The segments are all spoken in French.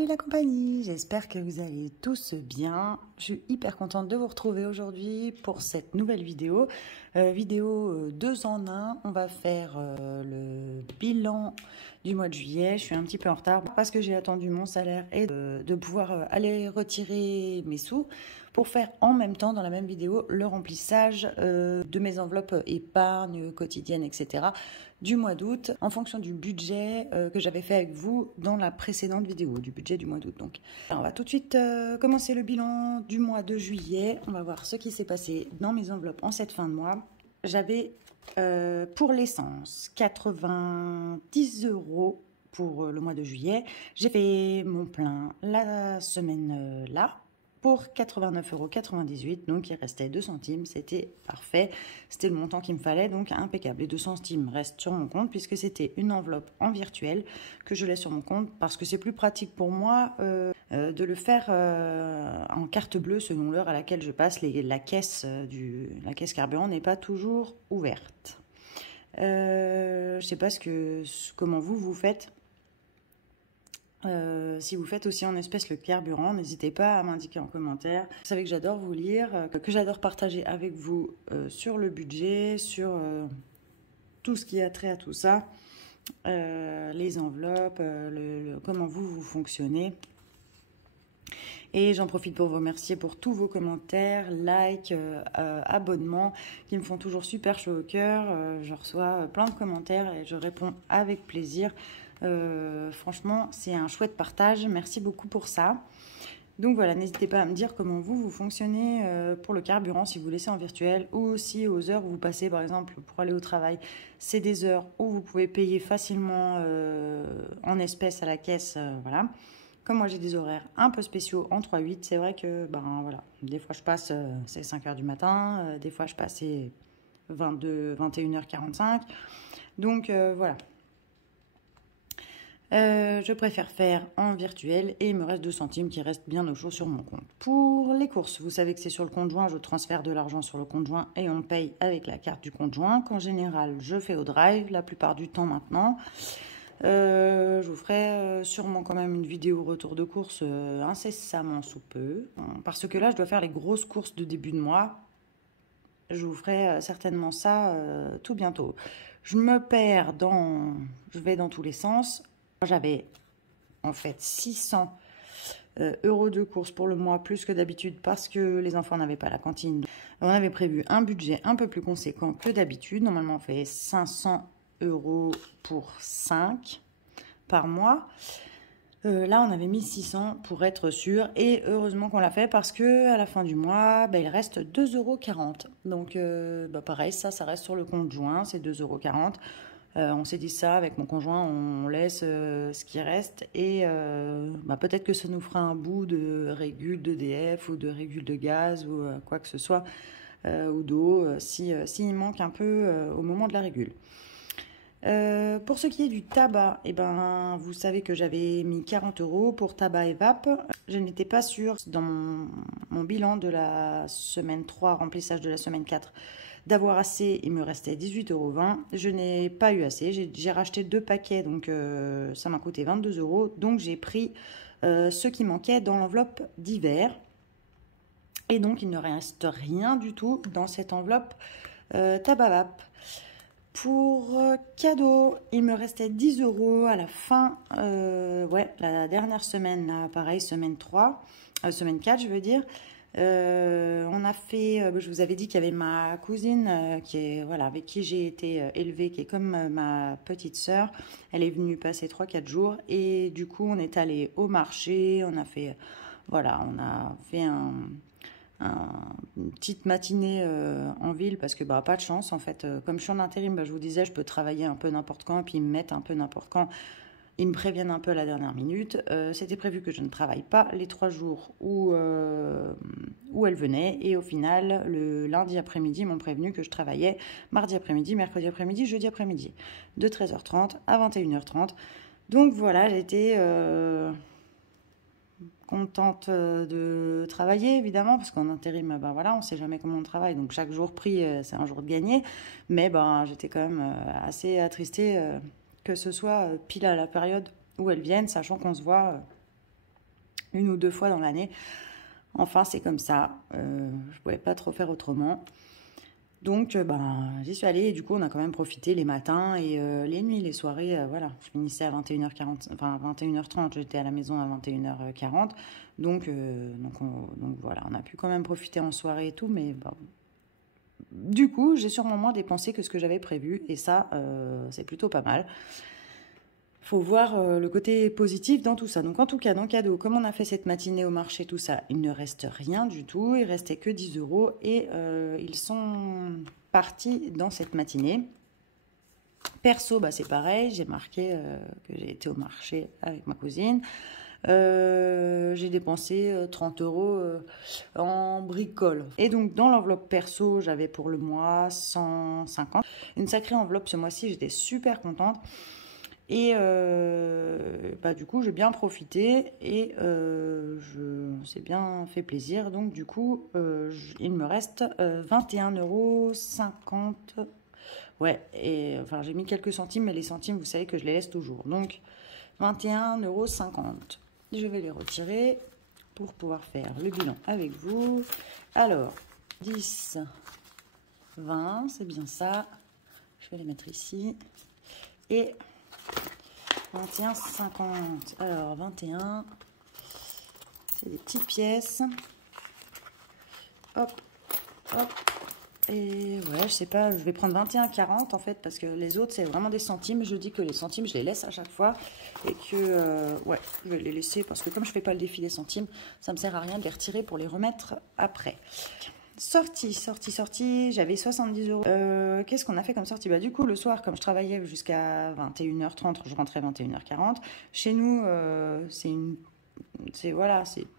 Salut la compagnie, j'espère que vous allez tous bien. Je suis hyper contente de vous retrouver aujourd'hui pour cette nouvelle vidéo. Vidéo 2 en 1, on va faire le bilan du mois de juillet. Je suis un petit peu en retard parce que j'ai attendu mon salaire et de pouvoir aller retirer mes sous pour faire en même temps dans la même vidéo le remplissage de mes enveloppes épargne quotidienne, etc. du mois d'août en fonction du budget que j'avais fait avec vous dans la précédente vidéo, du budget du mois d'août. Donc, alors, on va tout de suite commencer le bilan du mois de juillet. On va voir ce qui s'est passé dans mes enveloppes en cette fin de mois. J'avais pour l'essence 90 € pour le mois de juillet. J'ai fait mon plein la semaine là pour 89,98 €, donc il restait 2 centimes, c'était parfait, c'était le montant qu'il me fallait, donc impeccable. Les 2 centimes restent sur mon compte puisque c'était une enveloppe en virtuel que je laisse sur mon compte parce que c'est plus pratique pour moi de le faire en carte bleue selon l'heure à laquelle je passe. La caisse carburant n'est pas toujours ouverte. Je sais pas comment vous faites. Si vous faites aussi en espèces le carburant, n'hésitez pas à m'indiquer en commentaire. Vous savez que j'adore vous lire, que j'adore partager avec vous sur le budget, sur tout ce qui a trait à tout ça, les enveloppes, comment vous fonctionnez. Et j'en profite pour vous remercier pour tous vos commentaires, likes, abonnements qui me font toujours super chaud au cœur. Je reçois plein de commentaires et je réponds avec plaisir. Franchement, c'est un chouette partage. Merci beaucoup pour ça. Donc voilà, n'hésitez pas à me dire comment vous fonctionnez pour le carburant, si vous laissez en virtuel ou aussi aux heures où vous passez, par exemple, pour aller au travail. C'est des heures où vous pouvez payer facilement en espèces à la caisse, voilà. Comme moi, j'ai des horaires un peu spéciaux en 3-8, c'est vrai que, voilà, des fois je passe, c'est 5 h du matin, des fois je passe, c'est 21h45. Donc voilà. Je préfère faire en virtuel et il me reste 2 centimes qui restent bien au chaud sur mon compte. Pour les courses, vous savez que c'est sur le compte joint, je transfère de l'argent sur le compte joint et on paye avec la carte du compte joint, qu'en général je fais au drive la plupart du temps maintenant. Je vous ferai sûrement quand même une vidéo retour de course incessamment sous peu, parce que là je dois faire les grosses courses de début de mois. Je vous ferai certainement ça tout bientôt. Je vais dans tous les sens. J'avais en fait 600 € de courses pour le mois, plus que d'habitude parce que les enfants n'avaient pas la cantine. On avait prévu un budget un peu plus conséquent que d'habitude. Normalement, on fait 500 € pour 5 par mois. Là, on avait mis 600 pour être sûr. Et heureusement qu'on l'a fait parce que à la fin du mois, il reste 2,40 €. Donc, pareil, ça reste sur le compte joint, c'est 2,40 €. On s'est dit ça avec mon conjoint, on laisse ce qui reste et peut-être que ça nous fera un bout de régule d'EDF ou de régule de gaz ou quoi que ce soit, ou d'eau, s'il manque un peu au moment de la régule. Pour ce qui est du tabac, vous savez que j'avais mis 40 € pour tabac et vape. Je n'étais pas sûre dans mon bilan de la semaine 3, remplissage de la semaine 4, d'avoir assez. Il me restait 18,20 €. Je n'ai pas eu assez. J'ai racheté 2 paquets, donc ça m'a coûté 22 €. Donc j'ai pris ce qui manquait dans l'enveloppe d'hiver. Et donc il ne reste rien du tout dans cette enveloppe tabac vape. Pour cadeau, il me restait 10 € à la fin, la dernière semaine, là, pareil, semaine 3, semaine 4, je veux dire. On a fait, je vous avais dit qu'il y avait ma cousine avec qui j'ai été élevée, qui est comme ma petite sœur. Elle est venue passer 3-4 jours et du coup, on est allé au marché, on a fait une petite matinée en ville parce que pas de chance en fait, comme je suis en intérim, je vous disais je peux travailler un peu n'importe quand et puis ils me mettent un peu n'importe quand, ils me préviennent un peu à la dernière minute. C'était prévu que je ne travaille pas les 3 jours où elle venait et au final le lundi après-midi ils m'ont prévenu que je travaillais mardi après-midi, mercredi après-midi, jeudi après-midi de 13h30 à 21h30. Donc voilà, j'étais contente de travailler évidemment parce qu'en intérim on ne sait jamais comment on travaille, donc chaque jour pris c'est un jour de gagné, mais j'étais quand même assez attristée que ce soit pile à la période où elles viennent, sachant qu'on se voit 1 ou 2 fois dans l'année. Enfin, c'est comme ça. Je pouvais pas trop faire autrement. Donc, j'y suis allée et du coup, on a quand même profité les matins et les nuits, les soirées. Voilà, je finissais à 21h40, enfin à 21h30, j'étais à la maison à 21h40. Donc voilà, on a pu quand même profiter en soirée et tout, mais bon. Du coup, j'ai sûrement moins dépensé que ce que j'avais prévu et ça, c'est plutôt pas mal. Faut voir le côté positif dans tout ça. Donc en tout cas, dans le cadeau, comme on a fait cette matinée au marché, tout ça, il ne reste rien du tout. Il restait que 10 € et ils sont partis dans cette matinée. Perso, c'est pareil. J'ai marqué que j'ai été au marché avec ma cousine. J'ai dépensé 30 € en bricole. Et donc dans l'enveloppe perso, j'avais pour le mois 150. Une sacrée enveloppe ce mois-ci, j'étais super contente. Et du coup, j'ai bien profité et c'est bien fait plaisir. Donc du coup, il me reste 21,50 €. Ouais, et enfin j'ai mis quelques centimes, mais les centimes, vous savez que je les laisse toujours. Donc 21,50 €. Je vais les retirer pour pouvoir faire le bilan avec vous. Alors, 10, 20, c'est bien ça. Je vais les mettre ici. Et 21,50. Alors, 21, c'est des petites pièces. Hop, hop. Et ouais, je sais pas, je vais prendre 21,40 en fait, parce que les autres, c'est vraiment des centimes. Je dis que les centimes, je les laisse à chaque fois. Et que, ouais, je vais les laisser, parce que comme je fais pas le défi des centimes, ça me sert à rien de les retirer pour les remettre après. Sortie, j'avais 70 €. Qu'est-ce qu'on a fait comme sortie? Du coup, le soir, comme je travaillais jusqu'à 21h30, je rentrais à 21h40. Chez nous, c'est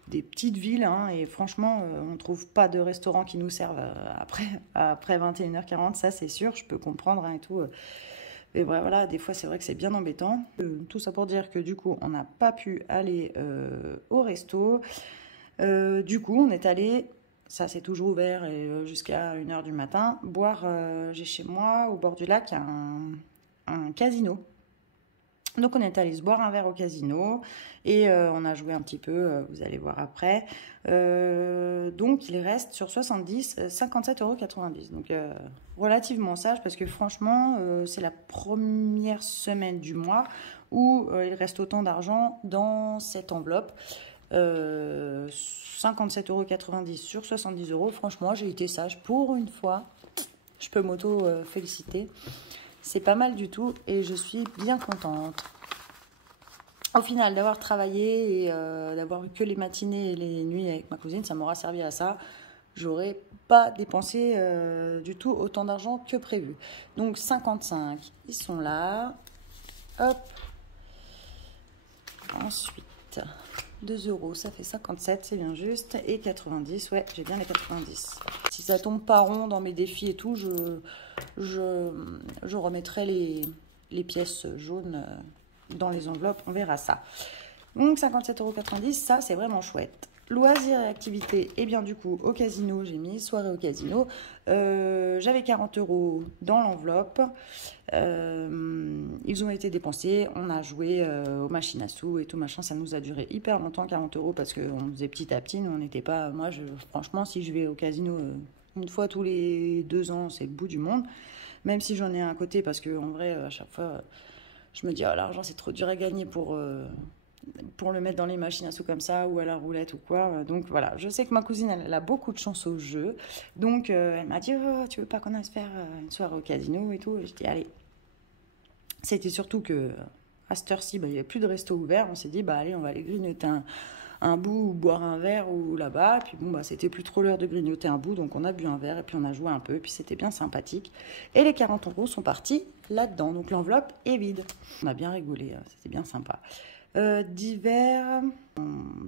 des petites villes, hein, et franchement, on trouve pas de restaurants qui nous servent après 21h40, ça c'est sûr, je peux comprendre, hein, et tout. Mais voilà, des fois c'est vrai que c'est bien embêtant. Tout ça pour dire que du coup, on n'a pas pu aller au resto. Du coup, on est allé... Ça, c'est toujours ouvert jusqu'à 1h du matin. Boire, j'ai chez moi, au bord du lac, un casino. Donc, on est allé se boire un verre au casino et on a joué un petit peu, vous allez voir après. Donc, il reste sur 70, 57,90 €. Donc, relativement sage parce que franchement, c'est la première semaine du mois où il reste autant d'argent dans cette enveloppe. 57,90 € sur 70 €. Franchement, j'ai été sage pour une fois. Je peux m'auto-féliciter. C'est pas mal du tout et je suis bien contente. Au final, d'avoir travaillé et d'avoir eu que les matinées et les nuits avec ma cousine, ça m'aura servi à ça. J'aurais pas dépensé du tout autant d'argent que prévu. Donc 55, ils sont là. Hop. Ensuite... 2 €, ça fait 57, c'est bien juste. Et 90, ouais, j'ai bien les 90. Si ça tombe pas rond dans mes défis et tout, je remettrai les pièces jaunes dans les enveloppes, on verra ça. Donc 57,90 €, ça c'est vraiment chouette. Loisirs et activités, et bien du coup au casino, j'ai mis soirée au casino. J'avais 40 € dans l'enveloppe. Ils ont été dépensés. On a joué aux machines à sous et tout machin. Ça nous a duré hyper longtemps, 40 €, parce qu'on faisait petit à petit. Nous, on n'était pas. Moi, franchement, si je vais au casino une fois tous les 2 ans, c'est le bout du monde. Même si j'en ai un à côté, parce que en vrai, à chaque fois, je me dis, oh, l'argent, c'est trop dur à gagner pour le mettre dans les machines à sous comme ça ou à la roulette ou quoi. Donc voilà, je sais que ma cousine, elle a beaucoup de chance au jeu. Donc elle m'a dit, oh, tu veux pas qu'on aille se faire une soirée au casino et tout. Et je dis, allez. C'était surtout que à cette heure-ci, il n'y avait plus de resto ouvert. On s'est dit, allez, on va aller grignoter un bout ou boire un verre ou là-bas. Et puis bon, c'était plus trop l'heure de grignoter un bout. Donc on a bu un verre et puis on a joué un peu. Et puis c'était bien sympathique. Et les 40 € sont partis là-dedans. Donc l'enveloppe est vide. On a bien rigolé, c'était bien sympa. Divers,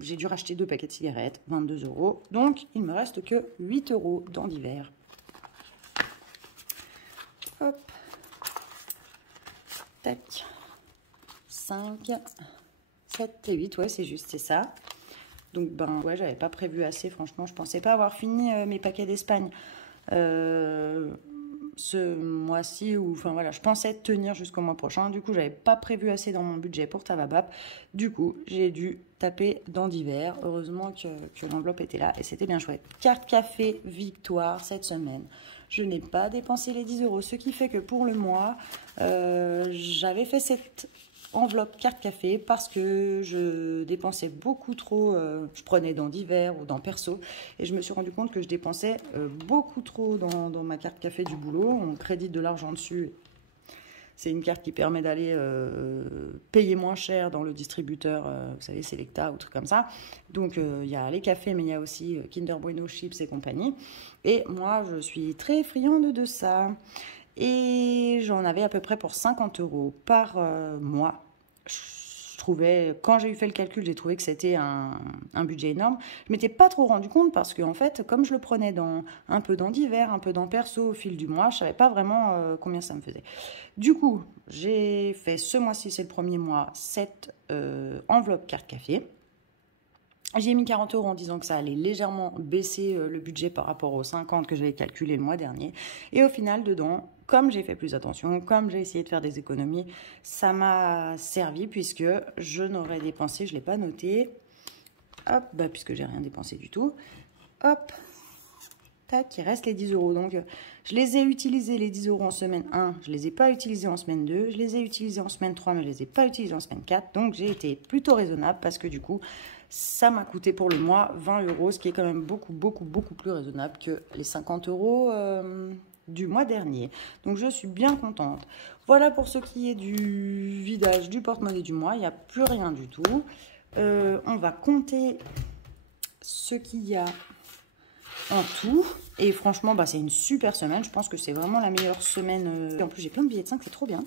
j'ai dû racheter 2 paquets de cigarettes, 22 €. Donc, il me reste que 8 € dans divers. Hop. Tac. 5, 7 et 8, ouais, c'est juste, c'est ça. Donc, ouais, j'avais pas prévu assez, franchement. Je pensais pas avoir fini mes paquets d'Espagne. ce mois-ci, ou enfin voilà, je pensais tenir jusqu'au mois prochain. Du coup, j'avais pas prévu assez dans mon budget pour Tavabap. Du coup, j'ai dû taper dans divers. Heureusement que l'enveloppe était là et c'était bien chouette. Carte café victoire cette semaine. Je n'ai pas dépensé les 10 €, ce qui fait que pour le mois, j'avais fait cette enveloppe carte café parce que je dépensais beaucoup trop, je prenais dans divers ou dans perso et je me suis rendu compte que je dépensais beaucoup trop dans ma carte café du boulot. On crédite de l'argent dessus. C'est une carte qui permet d'aller payer moins cher dans le distributeur, vous savez, Selecta ou trucs comme ça. Donc, il y a les cafés, mais il y a aussi Kinder Bueno, Chips et compagnie. Et moi, je suis très friande de ça. Et j'en avais à peu près pour 50 € par mois. Je trouvais, quand j'ai fait le calcul, j'ai trouvé que c'était un budget énorme. Je m'étais pas trop rendu compte parce que en fait, comme je le prenais un peu dans divers, un peu dans perso au fil du mois, je savais pas vraiment combien ça me faisait. Du coup, j'ai fait ce mois-ci, c'est le premier mois, cette enveloppe carte café. J'ai mis 40 € en disant que ça allait légèrement baisser le budget par rapport aux 50 que j'avais calculé le mois dernier. Et au final, dedans, comme j'ai fait plus attention, comme j'ai essayé de faire des économies, ça m'a servi puisque je n'aurais dépensé, je ne l'ai pas noté, hop, bah, puisque j'ai rien dépensé du tout, hop, tac, il reste les 10 €. Donc, je les ai utilisés les 10 € en semaine 1, je ne les ai pas utilisés en semaine 2, je les ai utilisés en semaine 3, mais je ne les ai pas utilisés en semaine 4. Donc, j'ai été plutôt raisonnable parce que du coup, ça m'a coûté pour le mois 20 €, ce qui est quand même beaucoup plus raisonnable que les 50 € du mois dernier. Donc je suis bien contente. Voilà pour ce qui est du vidage du porte-monnaie du mois. Il n'y a plus rien du tout. On va compter ce qu'il y a en tout. Et franchement, bah, c'est une super semaine. Je pense que c'est vraiment la meilleure semaine. En plus, j'ai plein de billets de 5, c'est trop bien.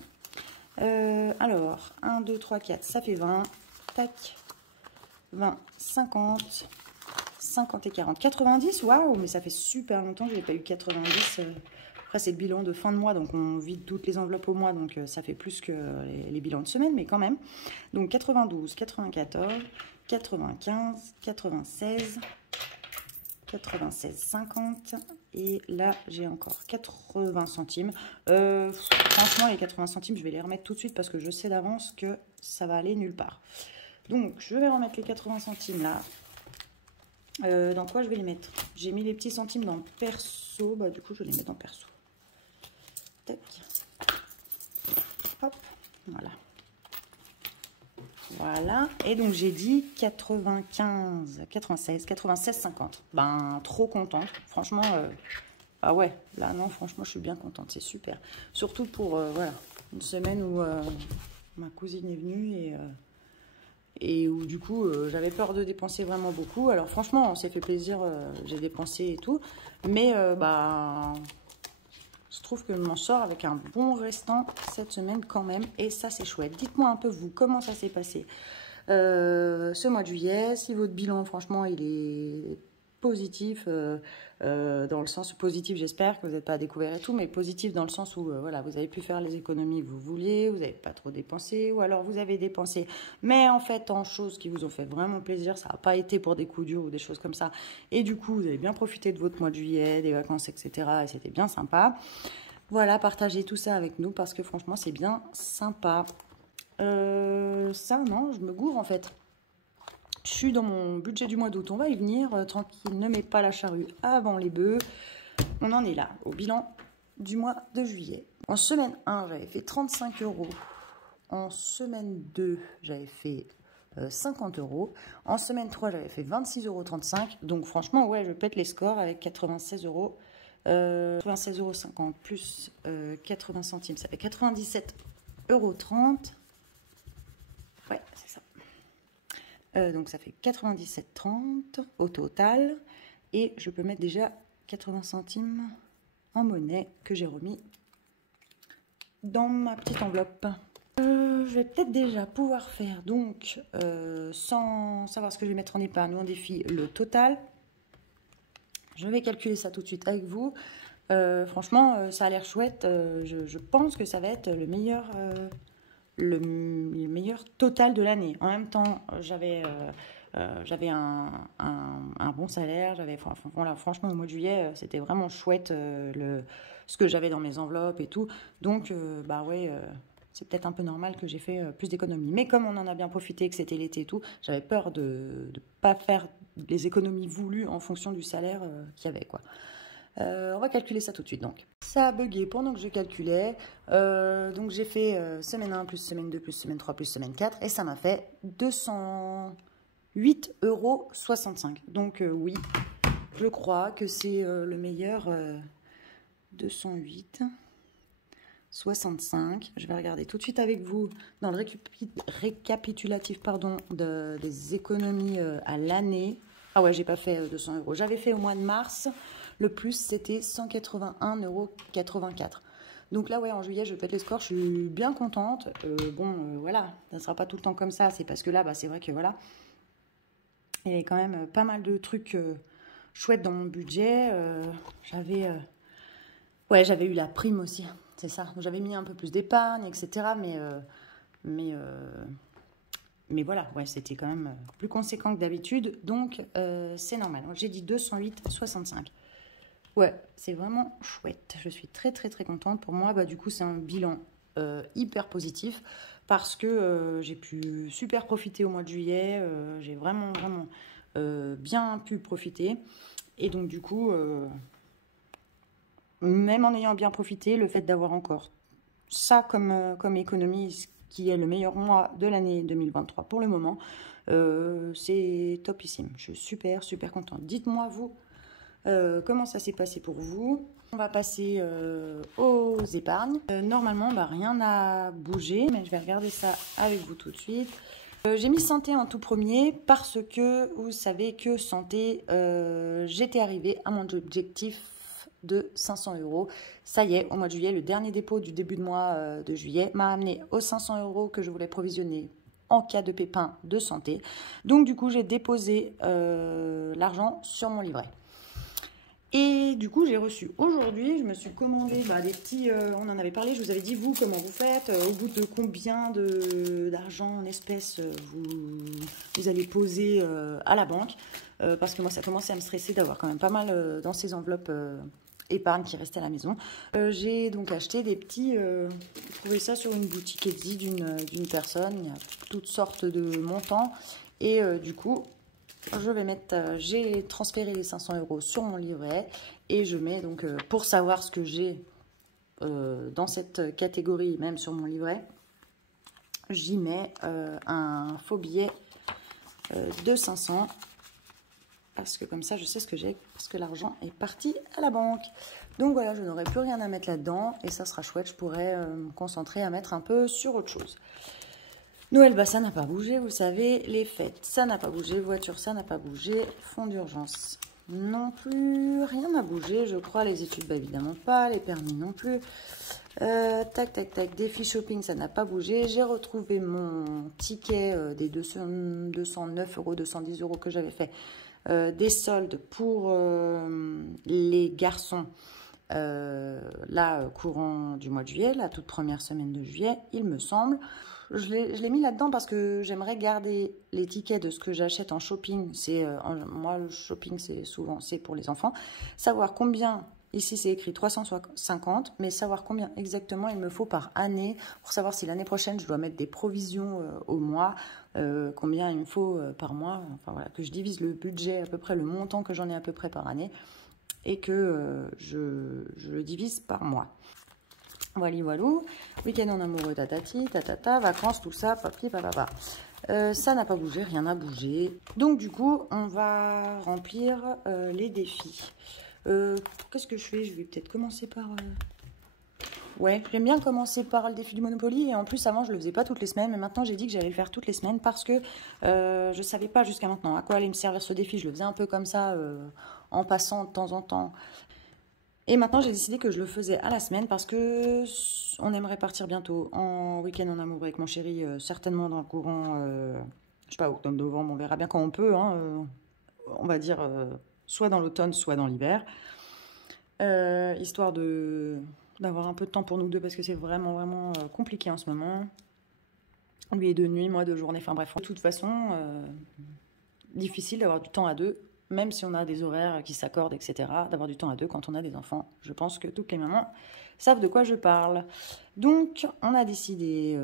Alors, 1, 2, 3, 4, ça fait 20. Tac. 20, 50, 50 et 40, 90, waouh, mais ça fait super longtemps que je n'ai pas eu 90. Après, c'est le bilan de fin de mois, donc on vide toutes les enveloppes au mois, donc ça fait plus que les bilans de semaine, mais quand même. Donc 92, 94, 95, 96, 96, 50, et là, j'ai encore 80 centimes. Franchement, les 80 centimes, je vais les remettre tout de suite parce que je sais d'avance que ça va aller nulle part. Donc, je vais remettre les 80 centimes là. Dans quoi je vais les mettre? J'ai mis les petits centimes dans perso. Bah, du coup, je vais les mettre dans perso. Tac. Hop. Voilà. Voilà. Et donc, j'ai dit 95, 96, 96, 50. Ben, trop contente. Franchement, ah ouais. Là, non, franchement, je suis bien contente. C'est super. Surtout pour, voilà, une semaine où ma cousine est venue et où du coup j'avais peur de dépenser vraiment beaucoup. Alors franchement on s'est fait plaisir, j'ai dépensé et tout, mais bah je trouve que je m'en sors avec un bon restant cette semaine quand même, et ça c'est chouette. Dites-moi un peu vous comment ça s'est passé ce mois de juillet, si votre bilan franchement il est positif, dans le sens positif, j'espère que vous n'êtes pas à découvert et tout, mais positif dans le sens où voilà, vous avez pu faire les économies que vous vouliez, vous n'avez pas trop dépensé, ou alors vous avez dépensé, mais en fait en choses qui vous ont fait vraiment plaisir, ça n'a pas été pour des coups durs ou des choses comme ça, et du coup vous avez bien profité de votre mois de juillet, des vacances, etc., et c'était bien sympa. Voilà, partagez tout ça avec nous parce que franchement c'est bien sympa. Ça non, je me gourre en fait. Je suis dans mon budget du mois d'août, on va y venir, tranquille, ne mets pas la charrue avant les bœufs. On en est là, au bilan du mois de juillet. En semaine 1, j'avais fait 35 €. En semaine 2, j'avais fait 50 €. En semaine 3, j'avais fait 26,35 €. Donc franchement, ouais, je pète les scores avec 96 €. 96,50 € plus 80 centimes, ça fait 97,30 €. Ouais, c'est ça. Donc ça fait 97,30 € au total. Et je peux mettre déjà 80 centimes en monnaie que j'ai remis dans ma petite enveloppe. Je vais peut-être déjà pouvoir faire, donc, sans savoir ce que je vais mettre en épargne ou en défi, le total. Je vais calculer ça tout de suite avec vous. Franchement, ça a l'air chouette. Je pense que ça va être le meilleur total de l'année. En même temps, j'avais J'avais un bon salaire. Voilà, franchement, au mois de juillet, c'était vraiment chouette ce que j'avais dans mes enveloppes et tout. Donc, bah ouais, c'est peut-être un peu normal que j'ai fait plus d'économies. Mais comme on en a bien profité, que c'était l'été et tout, j'avais peur de ne pas faire les économies voulues en fonction du salaire qu'il y avait, quoi. On va calculer ça tout de suite donc. Ça a bugué pendant que je calculais. Donc j'ai fait semaine 1 plus semaine 2 plus semaine 3 plus semaine 4 et ça m'a fait 208,65 €. Donc oui, je crois que c'est le meilleur. 208,65 €. Je vais regarder tout de suite avec vous dans le récapitulatif des économies à l'année. Ah ouais, j'ai pas fait 200 €. J'avais fait au mois de mars. Le plus, c'était 181,84 €. Donc là, ouais, en juillet, je pète les scores. Je suis bien contente. Voilà, ça ne sera pas tout le temps comme ça. C'est parce que là, bah, c'est vrai que voilà, il y avait quand même pas mal de trucs chouettes dans mon budget. J'avais eu la prime aussi. C'est ça. J'avais mis un peu plus d'épargne, etc. Mais voilà, ouais, c'était quand même plus conséquent que d'habitude. Donc, c'est normal. J'ai dit 208,65 €. Ouais, c'est vraiment chouette. Je suis très, très, très contente. Pour moi, bah, du coup, c'est un bilan hyper positif parce que j'ai pu super profiter au mois de juillet. J'ai vraiment, vraiment bien pu profiter. Et donc, du coup, même en ayant bien profité, le fait d'avoir encore ça comme économie, qui est le meilleur mois de l'année 2023 pour le moment, c'est topissime. Je suis super, super contente. Dites-moi, vous, comment ça s'est passé pour vous? On va passer aux épargnes. Normalement, bah, rien n'a bougé, mais je vais regarder ça avec vous tout de suite. J'ai mis santé en tout premier parce que vous savez que santé, j'étais arrivée à mon objectif de 500 €. Ça y est, au mois de juillet, le dernier dépôt du début de mois de juillet m'a amené aux 500 € que je voulais provisionner en cas de pépin de santé. Donc du coup, j'ai déposé l'argent sur mon livret. Et du coup, j'ai reçu aujourd'hui, je me suis commandé des petits, on en avait parlé, je vous avais dit, vous, comment vous faites, au bout de combien d'argent en espèces vous allez poser à la banque, parce que moi, ça commençait à me stresser d'avoir quand même pas mal dans ces enveloppes épargne qui restaient à la maison. J'ai donc acheté des petits, j'ai trouvé ça sur une boutique Etsy d'une personne, il y a toutes sortes de montants, et du coup, je vais mettre, j'ai transféré les 500 € sur mon livret et je mets donc, pour savoir ce que j'ai dans cette catégorie, même sur mon livret, j'y mets un faux billet de 500 parce que comme ça je sais ce que j'ai, parce que l'argent est parti à la banque. Donc voilà, je n'aurai plus rien à mettre là-dedans et ça sera chouette, je pourrais me concentrer à mettre un peu sur autre chose. Noël, bah, ça n'a pas bougé, vous savez. Les fêtes, ça n'a pas bougé. Voiture, ça n'a pas bougé. Fonds d'urgence, non plus. Rien n'a bougé, je crois. Les études, bah, évidemment pas. Les permis, non plus. Tac, tac, tac. Défi shopping, ça n'a pas bougé. J'ai retrouvé mon ticket des 209 €, 210 € que j'avais fait. Des soldes pour les garçons. Courant du mois de juillet, la toute première semaine de juillet, il me semble. Je l'ai mis là-dedans parce que j'aimerais garder les tickets de ce que j'achète en shopping. Moi, le shopping, c'est pour les enfants. Savoir combien, ici c'est écrit 350, mais savoir combien exactement il me faut par année pour savoir si l'année prochaine je dois mettre des provisions au mois, combien il me faut par mois. Enfin voilà, que je divise le budget, à peu près le montant que j'en ai à peu près par année et que je le divise par mois. Voilà, voilou. Week-end en amoureux, tatati, tatata, vacances, tout ça, papi, papa. Ça n'a pas bougé, rien n'a bougé. Donc, du coup, on va remplir les défis. Qu'est-ce que je fais? Je vais peut-être commencer par... Ouais, j'aime bien commencer par le défi du Monopoly. Et en plus, avant, je le faisais pas toutes les semaines. Mais maintenant, j'ai dit que j'allais le faire toutes les semaines parce que je savais pas jusqu'à maintenant à quoi allait me servir ce défi. Je le faisais un peu comme ça, en passant de temps en temps. Et maintenant, j'ai décidé que je le faisais à la semaine parce que on aimerait partir bientôt en week-end en amour avec mon chéri, certainement dans le courant, je sais pas, octobre, novembre, on verra bien quand on peut, hein, on va dire soit dans l'automne, soit dans l'hiver, histoire d'avoir un peu de temps pour nous deux parce que c'est vraiment, vraiment compliqué en ce moment. Lui est de nuit, moi de journée, enfin bref, de toute façon... difficile d'avoir du temps à deux, même si on a des horaires qui s'accordent, etc., d'avoir du temps à deux quand on a des enfants. Je pense que toutes les mamans savent de quoi je parle. Donc, on a décidé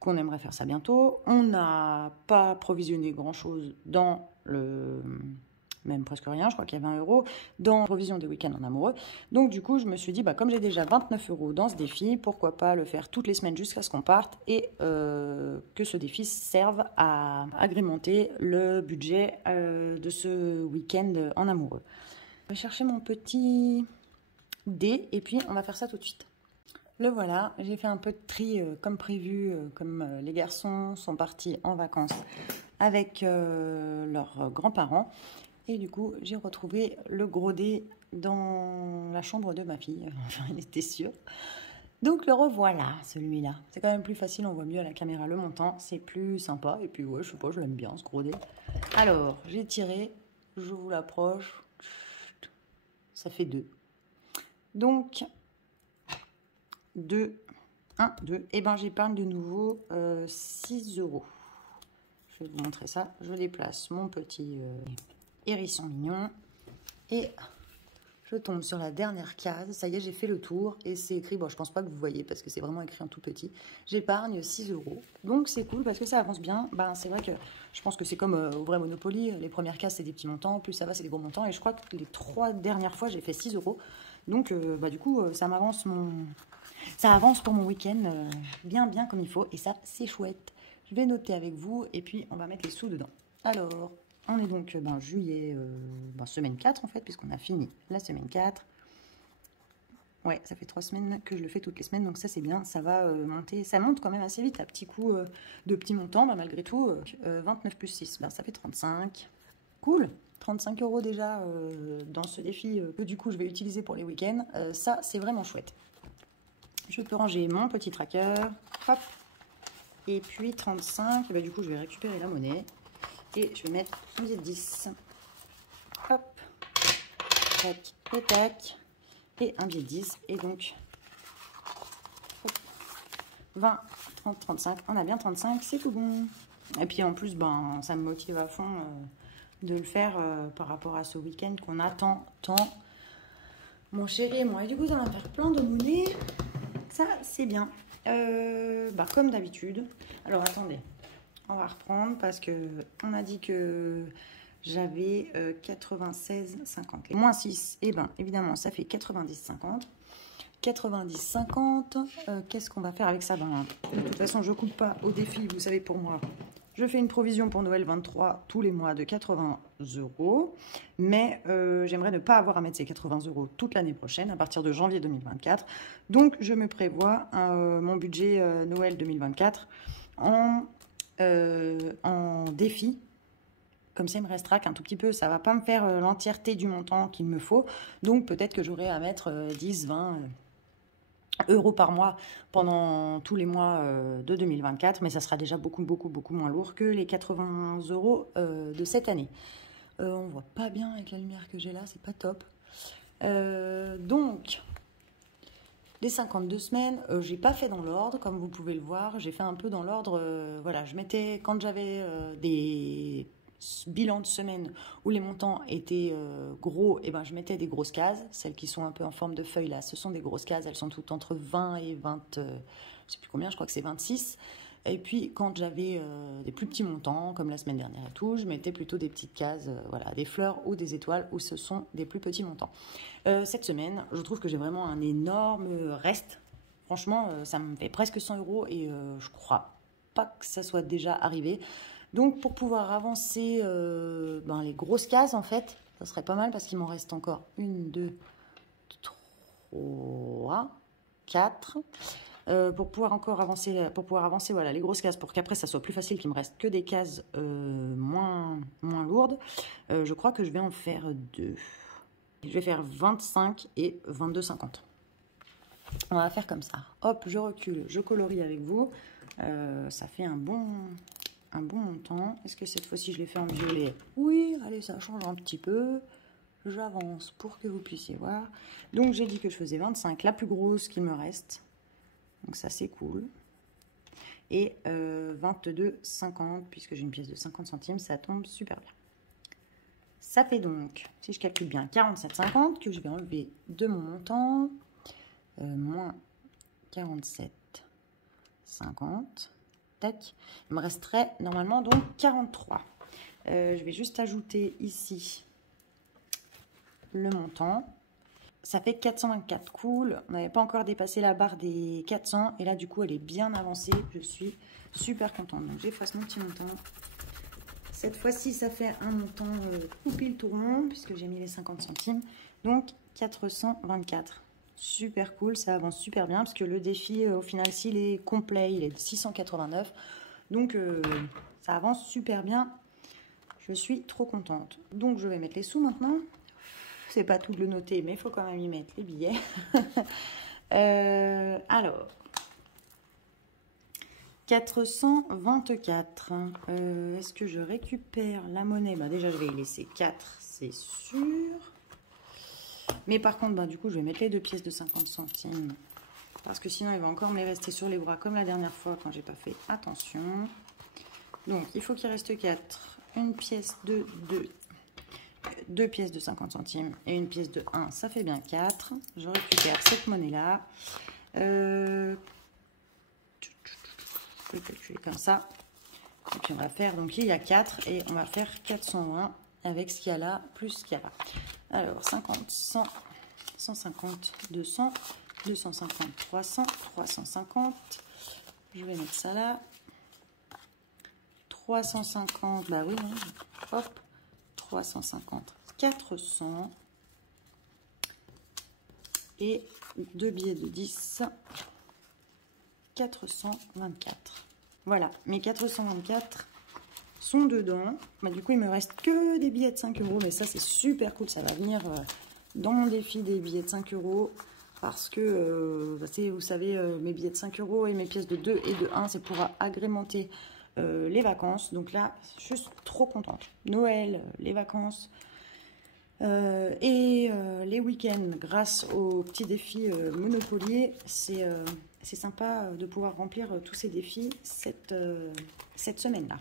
qu'on aimerait faire ça bientôt. On n'a pas provisionné grand-chose dans le... même presque rien, je crois qu'il y a 20 € dans la provision des week-ends en amoureux. Donc du coup, je me suis dit, comme j'ai déjà 29 € dans ce défi, pourquoi pas le faire toutes les semaines jusqu'à ce qu'on parte et que ce défi serve à agrémenter le budget de ce week-end en amoureux. Je vais chercher mon petit dé et puis on va faire ça tout de suite. Le voilà, j'ai fait un peu de tri comme prévu, comme les garçons sont partis en vacances avec leurs grands-parents. Et du coup, j'ai retrouvé le gros dé dans la chambre de ma fille. Enfin, elle était sûre. Donc, le revoilà, celui-là. C'est quand même plus facile, on voit mieux à la caméra le montant. C'est plus sympa. Et puis, ouais, je sais pas, je l'aime bien, ce gros dé. Alors, j'ai tiré. Je vous l'approche. Ça fait 2. Donc, 2. 1, 2. Et ben, j'épargne de nouveau 6 €. Je vais vous montrer ça. Je déplace mon petit... hérisson mignon et je tombe sur la dernière case. Ça y est, j'ai fait le tour et c'est écrit, bon je pense pas que vous voyez parce que c'est vraiment écrit en tout petit, j'épargne 6 €. Donc c'est cool parce que ça avance bien. C'est vrai que je pense que c'est comme au vrai Monopoly, les premières cases c'est des petits montants, plus ça va c'est des gros montants et je crois que les 3 dernières fois j'ai fait 6 €. Donc du coup ça avance pour mon week-end bien comme il faut et ça c'est chouette. Je vais noter avec vous et puis on va mettre les sous dedans. Alors on est donc juillet, semaine 4 en fait, puisqu'on a fini la semaine 4. Ouais, ça fait 3 semaines que je le fais toutes les semaines, donc ça c'est bien, ça va monter. Ça monte quand même assez vite à petits coups de petits montants, malgré tout. 29 plus 6, ça fait 35. Cool, 35 € déjà dans ce défi que du coup je vais utiliser pour les week-ends. Ça c'est vraiment chouette. Je peux ranger mon petit tracker, hop. Et puis 35, du coup je vais récupérer la monnaie. Et je vais mettre un billet de 10. Hop. Tac et tac. Et un billet de 10. Et donc, hop, 20, 30, 35. On a bien 35, c'est tout bon. Et puis en plus, ça me motive à fond de le faire par rapport à ce week-end qu'on attend tant. Mon chéri et moi. Et du coup, ça va faire plein de monnaie. Ça, c'est bien. Comme d'habitude. Alors, attendez. On va reprendre parce que on a dit que j'avais 96,50. Moins 6, évidemment, ça fait 90,50. 90,50. Qu'est-ce qu'on va faire avec ça? De toute façon, je ne coupe pas au défi. Vous savez, pour moi, je fais une provision pour Noël 23 tous les mois de 80 €. Mais j'aimerais ne pas avoir à mettre ces 80 € toute l'année prochaine, à partir de janvier 2024. Donc, je me prévois mon budget Noël 2024 en défi. Comme ça, il me restera qu'un tout petit peu. Ça va pas me faire l'entièreté du montant qu'il me faut. Donc, peut-être que j'aurai à mettre 10, 20 € par mois pendant tous les mois de 2024. Mais ça sera déjà beaucoup moins lourd que les 80 € de cette année. On voit pas bien avec la lumière que j'ai là. C'est pas top. Donc... les 52 semaines, j'ai pas fait dans l'ordre, comme vous pouvez le voir. J'ai fait un peu dans l'ordre, voilà, je mettais, quand j'avais des bilans de semaine où les montants étaient gros, et je mettais des grosses cases. Celles qui sont un peu en forme de feuille là, ce sont des grosses cases, elles sont toutes entre 20 et 20, je sais plus combien, je crois que c'est 26. Et puis, quand j'avais des plus petits montants, comme la semaine dernière et tout, je mettais plutôt des petites cases, voilà, des fleurs ou des étoiles, où ce sont des plus petits montants. Cette semaine, je trouve que j'ai vraiment un énorme reste. Franchement, ça me fait presque 100 € et je crois pas que ça soit déjà arrivé. Donc, pour pouvoir avancer les grosses cases, en fait, ça serait pas mal parce qu'il m'en reste encore 1, 2, 3, 4... pour pouvoir avancer voilà, les grosses cases, pour qu'après ça soit plus facile, qu'il me reste que des cases moins lourdes, je crois que je vais en faire 2. Je vais faire 25 et 22,50. On va faire comme ça. Hop, je recule, je colorie avec vous. Ça fait un bon montant. Est-ce que cette fois-ci je l'ai fait en violet? Oui, allez, ça change un petit peu. J'avance pour que vous puissiez voir. Donc j'ai dit que je faisais 25, la plus grosse qu'il me reste. Donc ça c'est cool. et 22,50 puisque j'ai une pièce de 50 centimes, ça tombe super bien. Ça fait donc, si je calcule bien, 47,50 que je vais enlever de mon montant, moins 47,50. Tac. Il me resterait normalement donc 43. Je vais juste ajouter ici le montant. Ça fait 424, cool. On n'avait pas encore dépassé la barre des 400 et là du coup elle est bien avancée. Je suis super contente. Donc j'efface mon petit montant. Cette fois-ci ça fait un montant tout pile tout rond puisque j'ai mis les 50 centimes. Donc 424. Super cool, ça avance super bien parce que le défi au final s'il est complet, il est de 689. Donc ça avance super bien. Je suis trop contente. Donc je vais mettre les sous maintenant. C'est pas tout de le noter, mais il faut quand même y mettre les billets. Alors, 424. Est-ce que je récupère la monnaie? Bah, déjà, je vais y laisser 4, c'est sûr. Mais par contre, bah, du coup, je vais mettre les deux pièces de 50 centimes. Parce que sinon, il va encore me les rester sur les bras comme la dernière fois quand j'ai pas fait attention. Donc, il faut qu'il reste 4. Une pièce de 2. 2 pièces de 50 centimes et une pièce de 1, ça fait bien 4. Je récupère cette monnaie-là. Je vais calculer comme ça. Et puis on va faire, donc il y a 4 et on va faire 420 avec ce qu'il y a là, plus ce qu'il y a là. Alors 50, 100, 150, 200, 250, 300, 350. Je vais mettre ça là. 350, bah oui, hein. Hop. 350, 400 et 2 billets de 10, 424. Voilà, mes 424 sont dedans. Bah, du coup, il me reste que des billets de 5 euros, mais ça, c'est super cool. Ça va venir dans mon défi des billets de 5 euros parce que, vous savez, mes billets de 5 euros et mes pièces de 2 et de 1, c'est pour agrémenter les vacances. Donc là, je suis trop contente. Noël, les vacances et les week-ends grâce au petit défi Monopoly. C'est sympa de pouvoir remplir tous ces défis cette semaine-là.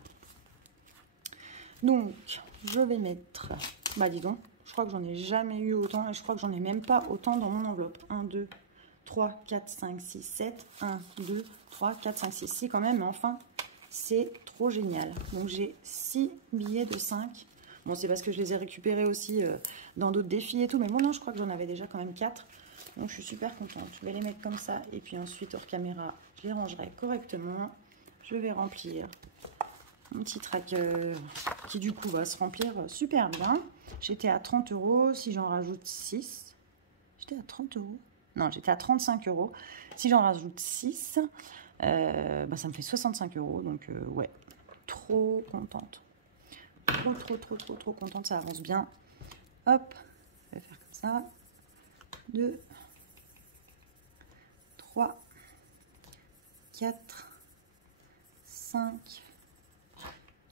Donc, je vais mettre... Bah, dis donc, je crois que j'en ai jamais eu autant et je crois que j'en ai même pas autant dans mon enveloppe. 1, 2, 3, 4, 5, 6, 7. 1, 2, 3, 4, 5, 6. Si, quand même, mais enfin... C'est trop génial. Donc j'ai 6 billets de 5. Bon, c'est parce que je les ai récupérés aussi dans d'autres défis et tout. Mais bon, non, je crois que j'en avais déjà quand même 4. Donc je suis super contente. Je vais les mettre comme ça. Et puis ensuite, hors caméra, je les rangerai correctement. Je vais remplir mon petit tracker qui du coup va se remplir super bien. J'étais à 30 euros. Si j'en rajoute 6... J'étais à 30 euros? Non, j'étais à 35 euros. Si j'en rajoute 6... bah, ça me fait 65 euros, donc ouais, trop contente. Trop contente, ça avance bien. Hop, je vais faire comme ça. 2, 3, 4, 5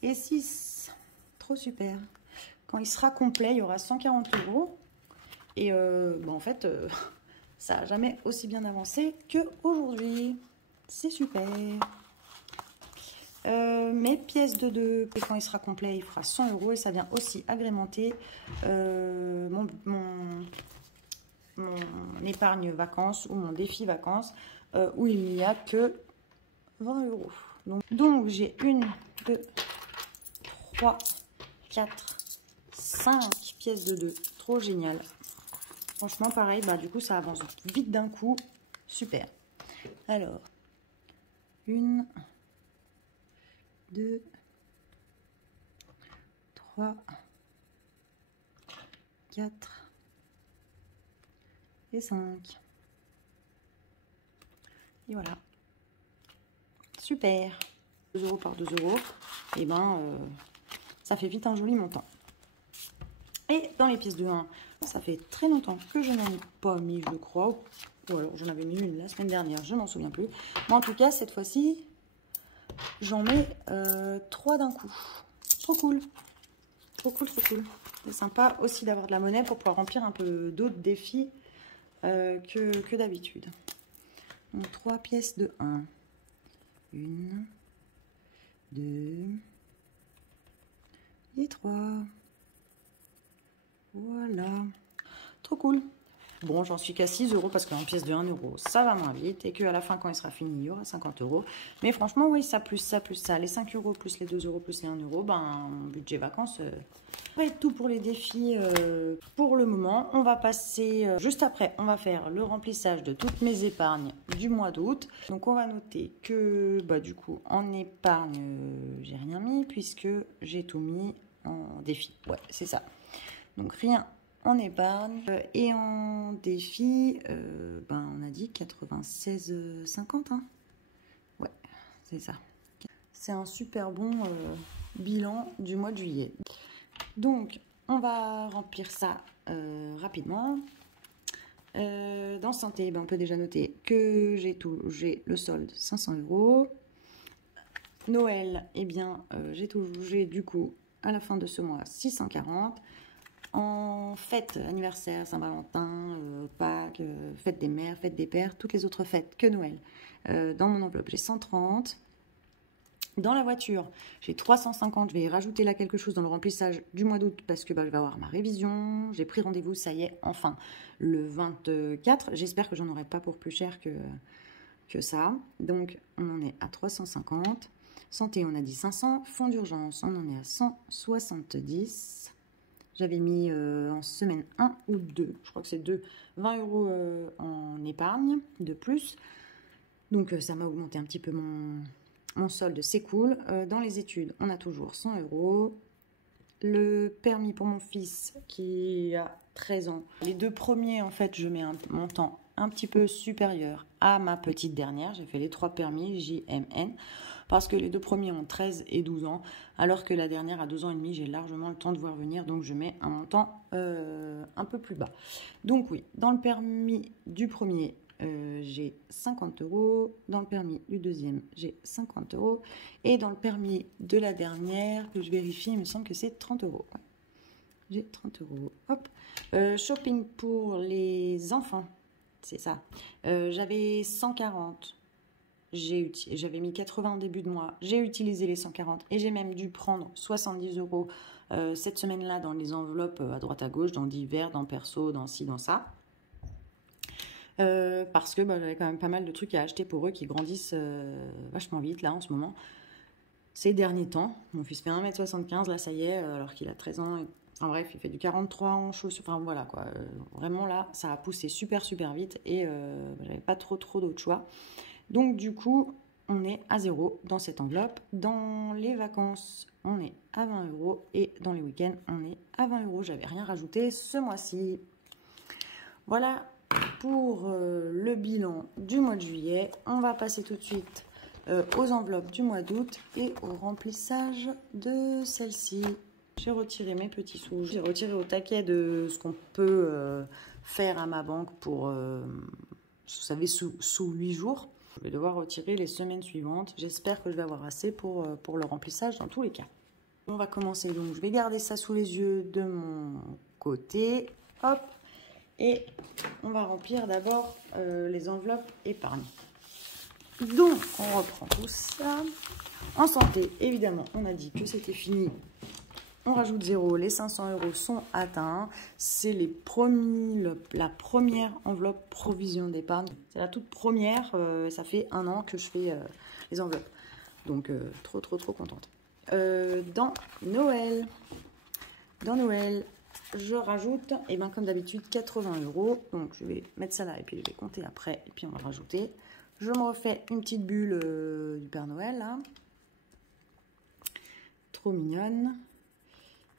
et 6. Trop super. Quand il sera complet, il y aura 140 euros. Et bah, en fait, ça n'a jamais aussi bien avancé qu'aujourd'hui. C'est super. Mes pièces de 2, quand il sera complet, il fera 100 euros et ça vient aussi agrémenter mon épargne vacances ou mon défi vacances où il n'y a que 20 euros. Donc j'ai 1, 2, 3, 4, 5 pièces de 2. Trop génial. Franchement, pareil, bah, du coup, ça avance vite d'un coup. Super. Alors, 1, 2, 3, 4 et 5. Et voilà. Super. 2 euros par 2 euros. Et ben, ça fait vite un joli montant. Et dans les pièces de 1, ça fait très longtemps que je n'en ai pas mis, je crois. Ou alors j'en avais mis une la semaine dernière, je m'en souviens plus. Mais en tout cas, cette fois-ci, j'en mets 3 d'un coup. Trop cool. Trop cool, trop cool. C'est sympa aussi d'avoir de la monnaie pour pouvoir remplir un peu d'autres défis que d'habitude. Donc 3 pièces de 1. 1, 2 et 3. Voilà. Trop cool. Bon, j'en suis qu'à 6 € parce qu'en pièce de 1 €, ça va moins vite. Et qu'à la fin, quand il sera fini, il y aura 50 €. Mais franchement, oui, ça plus ça plus ça. Les 5 € plus les 2 € plus les 1 €, ben, mon budget vacances, ça va être tout pour les défis pour le moment. On va passer, juste après, on va faire le remplissage de toutes mes épargnes du mois d'août. Donc, on va noter que, bah, du coup, en épargne, j'ai rien mis puisque j'ai tout mis en défi. Ouais, c'est ça. Donc, rien en épargne et en défi, ben on a dit 96,50. Hein. Ouais, c'est ça. C'est un super bon bilan du mois de juillet. Donc, on va remplir ça rapidement. Dans santé, ben, on peut déjà noter que j'ai le solde 500 €. Noël, eh bien, j'ai du coup à la fin de ce mois 640. En fête, anniversaire, Saint-Valentin, Pâques, fête des mères, fête des pères, toutes les autres fêtes que Noël. Dans mon enveloppe, j'ai 130. Dans la voiture, j'ai 350. Je vais rajouter là quelque chose dans le remplissage du mois d'août parce que bah, je vais avoir ma révision. J'ai pris rendez-vous, ça y est, enfin, le 24. J'espère que j'en aurai pas pour plus cher que ça. Donc, on en est à 350. Santé, on a dit 500. Fonds d'urgence, on en est à 170. J'avais mis en semaine 1 ou 2, je crois que c'est 2, 20 € en épargne de plus. Donc ça m'a augmenté un petit peu mon solde, c'est cool. Dans les études, on a toujours 100 €. Le permis pour mon fils qui a 13 ans. Les deux premiers, en fait, je mets un montant un petit peu supérieur à ma petite dernière. J'ai fait les 3 permis JMN parce que les deux premiers ont 13 et 12 ans, alors que la dernière a 2 ans et demi. J'ai largement le temps de voir venir, donc je mets un montant un peu plus bas. Donc oui, dans le permis du premier, j'ai 50 €. Dans le permis du deuxième, j'ai 50 €. Et dans le permis de la dernière, que je vérifie, il me semble que c'est 30 €. Ouais. J'ai 30 €. Hop. Shopping pour les enfants, c'est ça. J'avais 140. J'avais mis 80 en début de mois. J'ai utilisé les 140 et j'ai même dû prendre 70 € cette semaine-là dans les enveloppes à droite à gauche, dans divers, dans perso, dans ci, dans ça. Parce que bah, j'avais quand même pas mal de trucs à acheter pour eux qui grandissent vachement vite là en ce moment. Ces derniers temps, mon fils fait 1,75 m, là ça y est, alors qu'il a 13 ans. Enfin bref, il fait du 43 en chaussures. Enfin voilà quoi. Vraiment là, ça a poussé super vite et j'avais pas trop d'autres choix. Donc du coup, on est à 0 dans cette enveloppe. Dans les vacances, on est à 20 € et dans les week-ends, on est à 20 €. J'avais rien rajouté ce mois-ci. Voilà pour le bilan du mois de juillet. On va passer tout de suite aux enveloppes du mois d'août et au remplissage de celle-ci. J'ai retiré mes petits sous. J'ai retiré au taquet de ce qu'on peut faire à ma banque pour, vous savez, sous 8 jours. Je vais devoir retirer les semaines suivantes. J'espère que je vais avoir assez pour le remplissage dans tous les cas. On va commencer. Donc, je vais garder ça sous les yeux de mon côté. Hop. Et on va remplir d'abord les enveloppes épargne. Donc, on reprend tout ça. En santé, évidemment, on a dit que c'était fini. On rajoute 0. Les 500 € sont atteints. C'est la première enveloppe provision d'épargne. C'est la toute première. Ça fait 1 an que je fais les enveloppes. Donc, trop contente. Dans Noël, je rajoute, et ben comme d'habitude, 80 €. Donc, je vais mettre ça là et puis je vais compter après. Et puis, on va rajouter. Je me refais une petite bulle du Père Noël, là. Trop mignonne.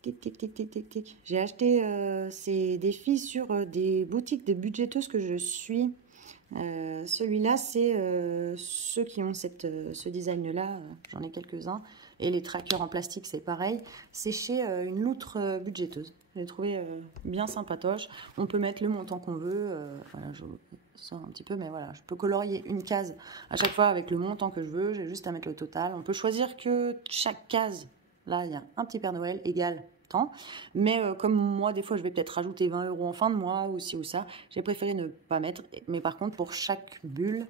Tic, tic, tic, tic, tic, tic. J'ai acheté ces défis sur des boutiques de budgéteuses que je suis. Celui-là, c'est ceux qui ont ce design-là. J'en ai quelques-uns. Et les trackers en plastique, c'est pareil. C'est chez une loutre budgéteuse. Je l'ai trouvé bien sympatoche. On peut mettre le montant qu'on veut. Voilà, je sors un petit peu, mais voilà. Je peux colorier une case à chaque fois avec le montant que je veux. J'ai juste à mettre le total. On peut choisir que chaque case, là, il y a un petit Père Noël égal temps. Mais comme moi, des fois, je vais peut-être rajouter 20 € en fin de mois ou ci ou ça. J'ai préféré ne pas mettre. Mais par contre, pour chaque bulle,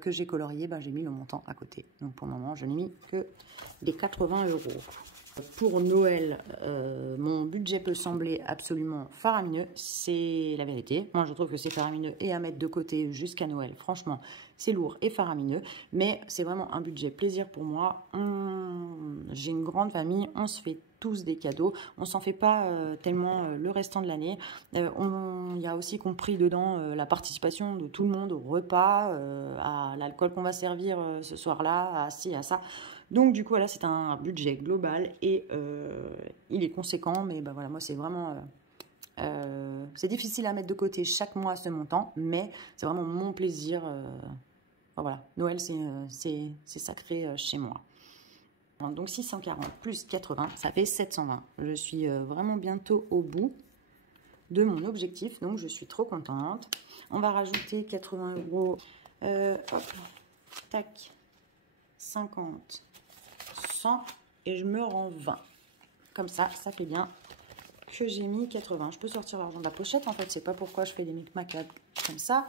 que j'ai colorié, j'ai mis le montant à côté. Donc pour le moment, je n'ai mis que des 80 €. Pour Noël, mon budget peut sembler absolument faramineux, c'est la vérité. Moi, je trouve que c'est faramineux et à mettre de côté jusqu'à Noël, franchement, c'est lourd et faramineux. Mais c'est vraiment un budget plaisir pour moi. J'ai une grande famille, on se fait tous des cadeaux. On s'en fait pas tellement le restant de l'année. Il y a aussi compris dedans la participation de tout le monde au repas, à l'alcool qu'on va servir ce soir-là, à ci, à ça. Donc du coup, là, c'est un budget global et il est conséquent. Mais voilà, moi, c'est vraiment... c'est difficile à mettre de côté chaque mois ce montant, mais c'est vraiment mon plaisir. Voilà, Noël, c'est sacré chez moi. Donc 640 plus 80, ça fait 720. Je suis vraiment bientôt au bout de mon objectif, donc je suis trop contente. On va rajouter 80 €. Hop, tac, 50, 100 et je me rends 20. Comme ça fait bien que j'ai mis 80. Je peux sortir l'argent de la pochette, en fait, c'est pas pourquoi je fais des micmacs comme ça.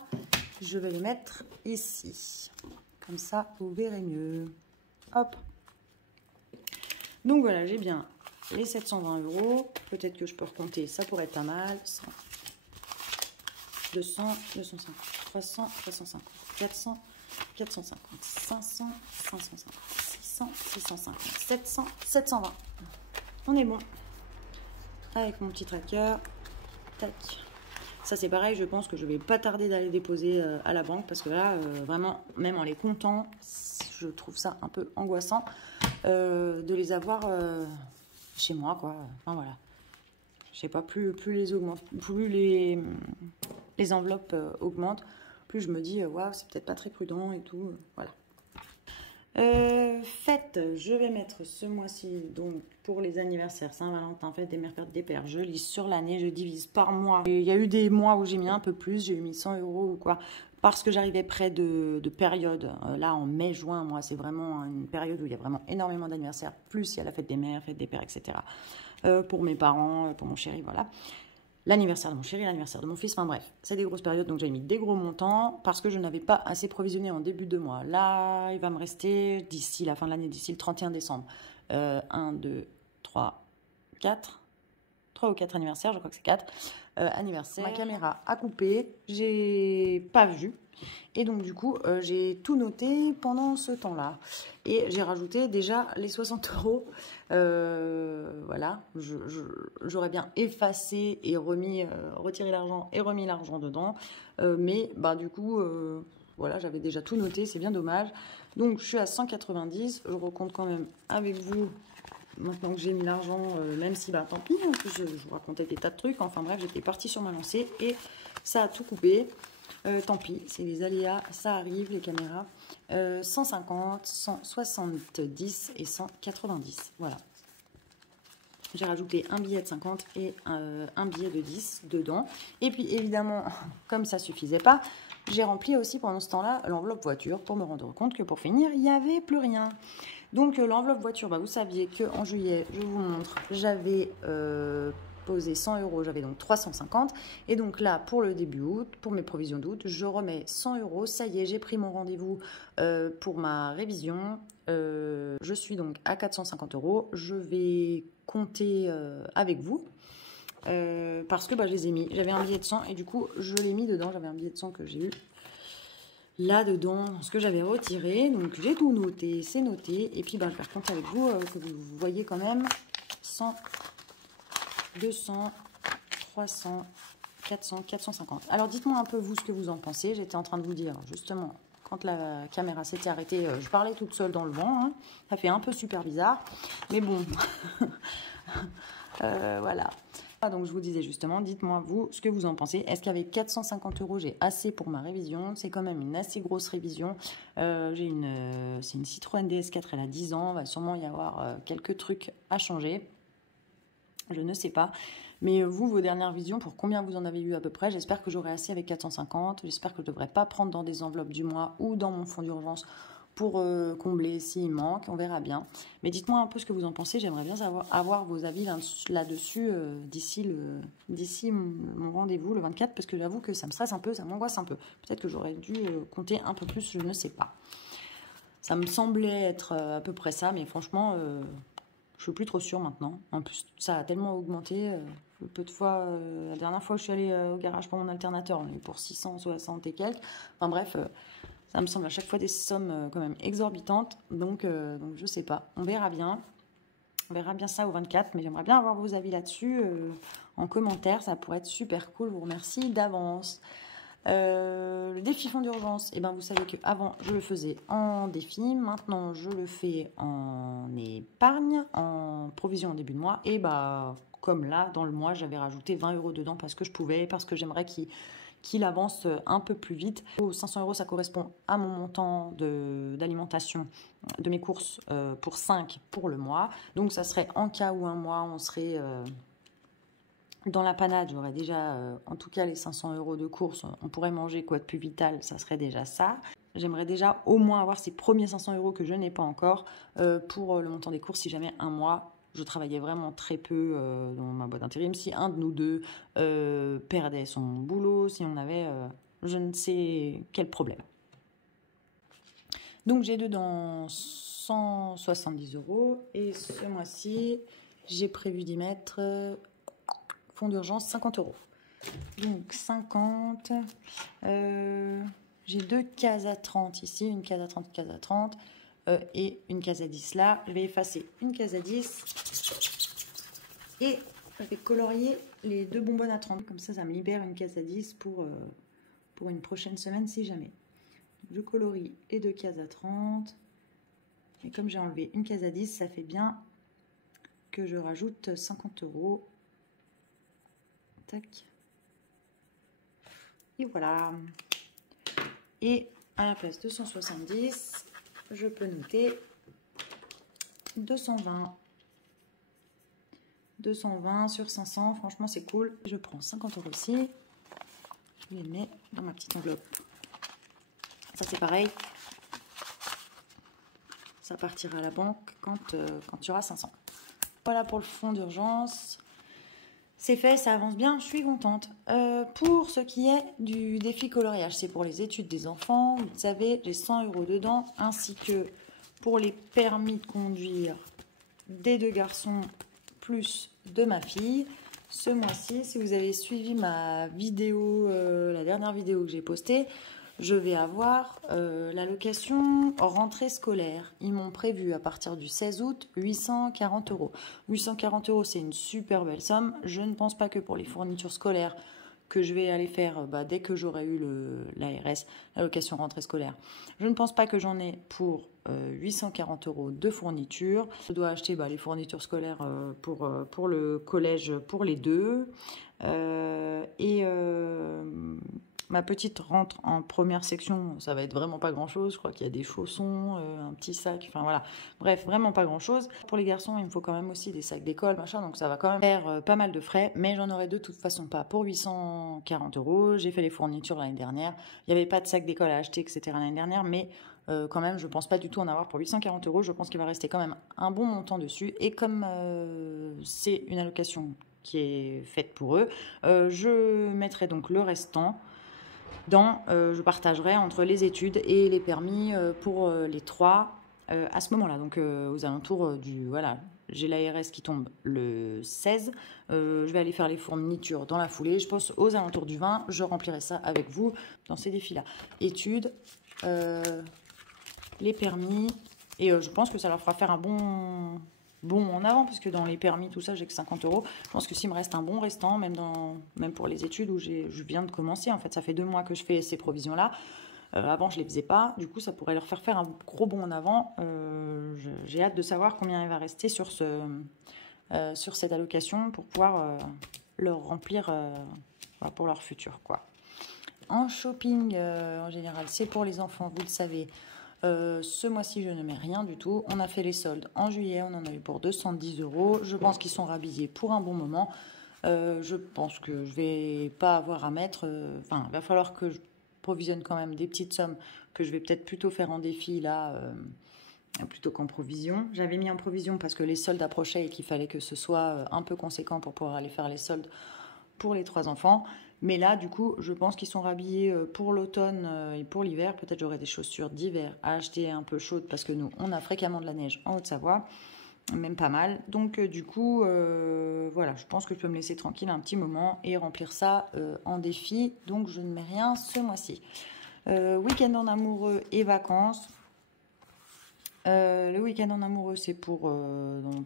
Je vais les mettre ici. Comme ça, vous verrez mieux. Hop. Donc voilà, j'ai bien les 720 €. Peut-être que je peux recompter, ça pourrait être pas mal. 100, 200, 250, 300, 350, 400, 450, 500, 550, 600, 650, 700, 720. On est bon. Avec mon petit tracker. Tac. Ça c'est pareil, je pense que je vais pas tarder d'aller déposer à la banque parce que là, vraiment, même en les comptant, je trouve ça un peu angoissant de les avoir chez moi, quoi. Enfin voilà. Je sais pas, plus les enveloppes augmentent, plus je me dis waouh, c'est peut-être pas très prudent et tout. Voilà. Fête, je vais mettre ce mois-ci, donc pour les anniversaires, Saint-Valentin, fête des mères, fête des pères, je lis sur l'année, je divise par mois. Il y a eu des mois où j'ai mis un peu plus, j'ai mis 100 € ou quoi, parce que j'arrivais près de périodes. Là, en mai, juin, moi, c'est vraiment une période où il y a vraiment énormément d'anniversaires, plus il y a la fête des mères, fête des pères, etc. Pour mes parents, pour mon chéri, voilà. L'anniversaire de mon chéri, l'anniversaire de mon fils, enfin bref, c'est des grosses périodes, donc j'ai mis des gros montants parce que je n'avais pas assez provisionné en début de mois. Là, il va me rester d'ici la fin de l'année, d'ici le 31 décembre, 1, 2, 3, 4, 3 ou 4 anniversaires, je crois que c'est 4 anniversaires. Ma caméra a coupé, j'ai pas vu. Et donc du coup, j'ai tout noté pendant ce temps-là. Et j'ai rajouté déjà les 60 €. Voilà, j'aurais bien effacé et retiré l'argent et remis l'argent dedans. Mais du coup, voilà, j'avais déjà tout noté, c'est bien dommage. Donc je suis à 190, je recompte quand même avec vous. Maintenant que j'ai mis l'argent, même si tant pis, en plus je vous racontais des tas de trucs. Enfin bref, j'étais partie sur ma lancée et ça a tout coupé. Tant pis, c'est les aléas, ça arrive, les caméras. 150, 170 et 190, voilà. J'ai rajouté un billet de 50 et un billet de 10 dedans. Et puis évidemment, comme ça ne suffisait pas, j'ai rempli aussi pendant ce temps-là l'enveloppe voiture pour me rendre compte que pour finir, il n'y avait plus rien. Donc l'enveloppe voiture, vous saviez qu'en juillet, je vous montre, j'avais posé 100 €, j'avais donc 350. Et donc là, pour le début août, pour mes provisions d'août, je remets 100 €. Ça y est, j'ai pris mon rendez-vous pour ma révision. Je suis donc à 450 €. Je vais compter avec vous. Parce que je les ai mis. J'avais un billet de 100 et du coup, je l'ai mis dedans. J'avais un billet de 100 que j'ai eu là-dedans, ce que j'avais retiré. Donc, j'ai tout noté, c'est noté. Et puis, je vais recompter avec vous, que vous voyez quand même 100, 200, 300, 400, 450. Alors, dites-moi un peu, vous, ce que vous en pensez. J'étais en train de vous dire, justement, quand la caméra s'était arrêtée, je parlais toute seule dans le vent. Hein. Ça fait un peu super bizarre. Mais bon, voilà. Donc, je vous disais justement, dites-moi, vous, ce que vous en pensez. Est-ce qu'avec 450 €, j'ai assez pour ma révision? C'est quand même une assez grosse révision. C'est une Citroën DS4, elle a 10 ans. Il va sûrement y avoir quelques trucs à changer. Je ne sais pas. Mais vous, vos dernières visions, pour combien vous en avez eu à peu près? J'espère que j'aurai assez avec 450. J'espère que je ne devrais pas prendre dans des enveloppes du mois ou dans mon fonds d'urgence pour combler s'il manque, on verra bien. Mais dites-moi un peu ce que vous en pensez, j'aimerais bien avoir vos avis là-dessus d'ici mon rendez-vous le 24, parce que j'avoue que ça me stresse un peu, ça m'angoisse un peu. Peut-être que j'aurais dû compter un peu plus, je ne sais pas. Ça me semblait être à peu près ça, mais franchement, je suis plus trop sûre maintenant. En plus, ça a tellement augmenté. Peu de fois, la dernière fois où je suis allée au garage pour mon alternateur, on est pour 660 et quelques. Enfin bref... ça me semble à chaque fois des sommes quand même exorbitantes. Donc je sais pas. On verra bien. On verra bien ça au 24. Mais j'aimerais bien avoir vos avis là-dessus en commentaire. Ça pourrait être super cool. Je vous remercie d'avance. Le défi fonds d'urgence. Et ben vous savez qu'avant, je le faisais en défi. Maintenant, je le fais en épargne, en provision en début de mois. Et bah, comme là, dans le mois, j'avais rajouté 20 € dedans parce que je pouvais, parce que j'aimerais qu'il avance un peu plus vite. 500 €, ça correspond à mon montant d'alimentation de mes courses pour 5 pour le mois. Donc ça serait en cas où un mois, on serait dans la panade, j'aurais déjà en tout cas les 500 € de courses. On pourrait manger quoi de plus vital, ça serait déjà ça. J'aimerais déjà au moins avoir ces premiers 500 € que je n'ai pas encore pour le montant des courses si jamais un mois je travaillais vraiment très peu dans ma boîte d'intérim. Si un de nous deux perdait son boulot, si on avait je ne sais quel problème. Donc j'ai dedans 170 € et ce mois-ci, j'ai prévu d'y mettre fonds d'urgence 50 €. Donc 50, j'ai 2 cases à 30 ici, une case à 30, case à 30. Et une case à 10 là. Je vais effacer une case à 10 et je vais colorier les 2 bonbonnes à 30. Comme ça me libère une case à 10 pour une prochaine semaine si jamais. Je colorie les 2 cases à 30. Et comme j'ai enlevé une case à 10, ça fait bien que je rajoute 50 €. Tac. Et voilà. Et à la place de 170, je peux noter 220. 220 sur 500, franchement c'est cool. Je prends 50 € aussi. Je les mets dans ma petite enveloppe. Ça c'est pareil. Ça partira à la banque quand il y aura 500. Voilà pour le fonds d'urgence. C'est fait, ça avance bien, je suis contente. Pour ce qui est du défi coloriage, c'est pour les études des enfants. Vous savez, j'ai 100 € dedans, ainsi que pour les permis de conduire des 2 garçons plus de ma fille. Ce mois-ci, si vous avez suivi ma vidéo, la dernière vidéo que j'ai postée, je vais avoir l'allocation rentrée scolaire. Ils m'ont prévu à partir du 16 août 840 €. 840 €, c'est une super belle somme. Je ne pense pas que pour les fournitures scolaires que je vais aller faire dès que j'aurai eu l'ARS, l'allocation rentrée scolaire. Je ne pense pas que j'en ai pour 840 € de fournitures. Je dois acheter les fournitures scolaires pour le collège pour les deux. Ma petite rentre en première section, ça va être vraiment pas grand chose. Je crois qu'il y a des chaussons, un petit sac, enfin voilà. Bref, vraiment pas grand chose. Pour les garçons, il me faut quand même aussi des sacs d'école, machin, donc ça va quand même faire pas mal de frais, mais j'en aurai de toute façon pas pour 840 €. J'ai fait les fournitures l'année dernière. Il n'y avait pas de sac d'école à acheter, etc. l'année dernière, mais quand même, je pense pas du tout en avoir pour 840 €. Je pense qu'il va rester quand même un bon montant dessus. Et comme c'est une allocation qui est faite pour eux, je mettrai donc le restant je partagerai entre les études et les permis pour les 3 à ce moment-là. Donc aux alentours voilà, j'ai l'ARS qui tombe le 16. Je vais aller faire les fournitures dans la foulée. Je pense aux alentours du 20. Je remplirai ça avec vous dans ces défis-là. Études, les permis. Et je pense que ça leur fera faire un bon en avant, parce que dans les permis, tout ça, j'ai que 50 €. Je pense que s'il me reste un bon restant, même pour les études où je viens de commencer, en fait, ça fait 2 mois que je fais ces provisions-là. Avant, je ne les faisais pas. Du coup, ça pourrait leur faire un gros bond en avant. J'ai hâte de savoir combien il va rester sur cette allocation pour pouvoir leur remplir pour leur futur, quoi. En shopping, en général, c'est pour les enfants, vous le savez. Ce mois-ci, je ne mets rien du tout. On a fait les soldes en juillet, on en a eu pour 210 €. Je pense qu'ils sont rhabillés pour un bon moment. Je pense que je vais pas avoir à mettre... il va falloir que je provisionne quand même des petites sommes que je vais peut-être plutôt faire en défi là, plutôt qu'en provision. J'avais mis en provision parce que les soldes approchaient et qu'il fallait que ce soit un peu conséquent pour pouvoir aller faire les soldes pour les 3 enfants. Mais là, du coup, je pense qu'ils sont rhabillés pour l'automne et pour l'hiver. Peut-être j'aurai des chaussures d'hiver à acheter un peu chaudes parce que nous, on a fréquemment de la neige en Haute-Savoie, même pas mal. Donc, du coup, voilà, je pense que je peux me laisser tranquille un petit moment et remplir ça en défi. Donc, je ne mets rien ce mois-ci. Week-end en amoureux et vacances. Le week-end en amoureux, c'est pour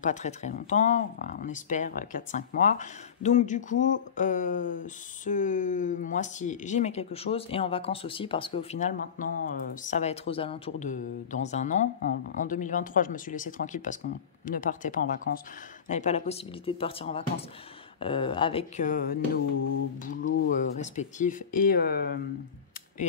pas très très longtemps, enfin, on espère 4-5 mois. Donc du coup, ce mois-ci, j'y mets quelque chose. Et en vacances aussi, parce qu'au final, maintenant, ça va être aux alentours de dans un an. En 2023, je me suis laissée tranquille parce qu'on ne partait pas en vacances. On n'avait pas la possibilité de partir en vacances avec nos boulots respectifs et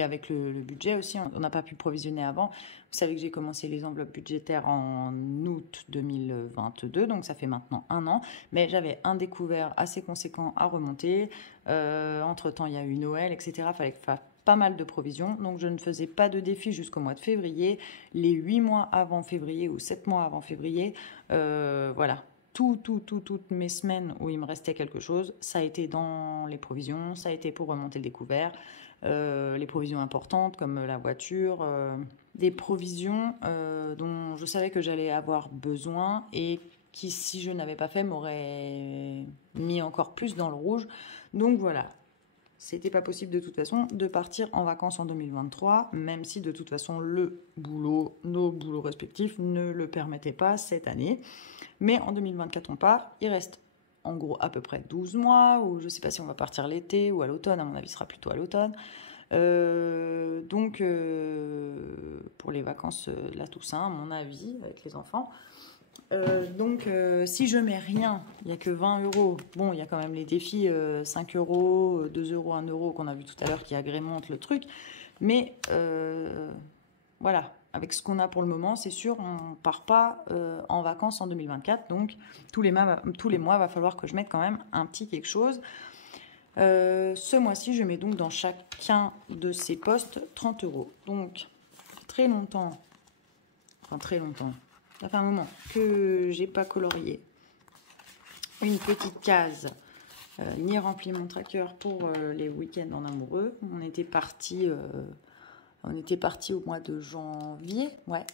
avec le budget aussi. On n'a pas pu provisionner avant. Vous savez que j'ai commencé les enveloppes budgétaires en août 2022, donc ça fait maintenant un an. Mais j'avais un découvert assez conséquent à remonter. Entre-temps, il y a eu Noël, etc. Il fallait faire pas mal de provisions. Donc je ne faisais pas de défi jusqu'au mois de février. Les 8 mois avant février ou 7 mois avant février, voilà. Toutes mes semaines où il me restait quelque chose, ça a été dans les provisions, ça a été pour remonter le découvert. Les provisions importantes comme la voiture, des provisions dont je savais que j'allais avoir besoin et qui, si je n'avais pas fait, m'auraient mis encore plus dans le rouge. Donc voilà, c'était pas possible de toute façon de partir en vacances en 2023, même si de toute façon nos boulots respectifs ne le permettaient pas cette année. Mais en 2024 on part, il reste en gros à peu près 12 mois, ou je ne sais pas si on va partir l'été ou à l'automne, à mon avis ce sera plutôt à l'automne. Donc pour les vacances de la Toussaint, à mon avis, avec les enfants. Si je mets rien, il n'y a que 20 euros. Bon, il y a quand même les défis 5 euros, 2 euros, 1 euro qu'on a vu tout à l'heure qui agrémentent le truc. Mais voilà, avec ce qu'on a pour le moment, c'est sûr, on ne part pas en vacances en 2024. Donc, tous les mois, il va falloir que je mette quand même un petit quelque chose. Ce mois-ci, je mets donc dans chacun de ces postes 30 euros. Donc, très longtemps, ça fait un moment que j'ai pas colorié une petite case ni rempli mon tracker pour les week-ends en amoureux. On était parti au mois de janvier, ouais,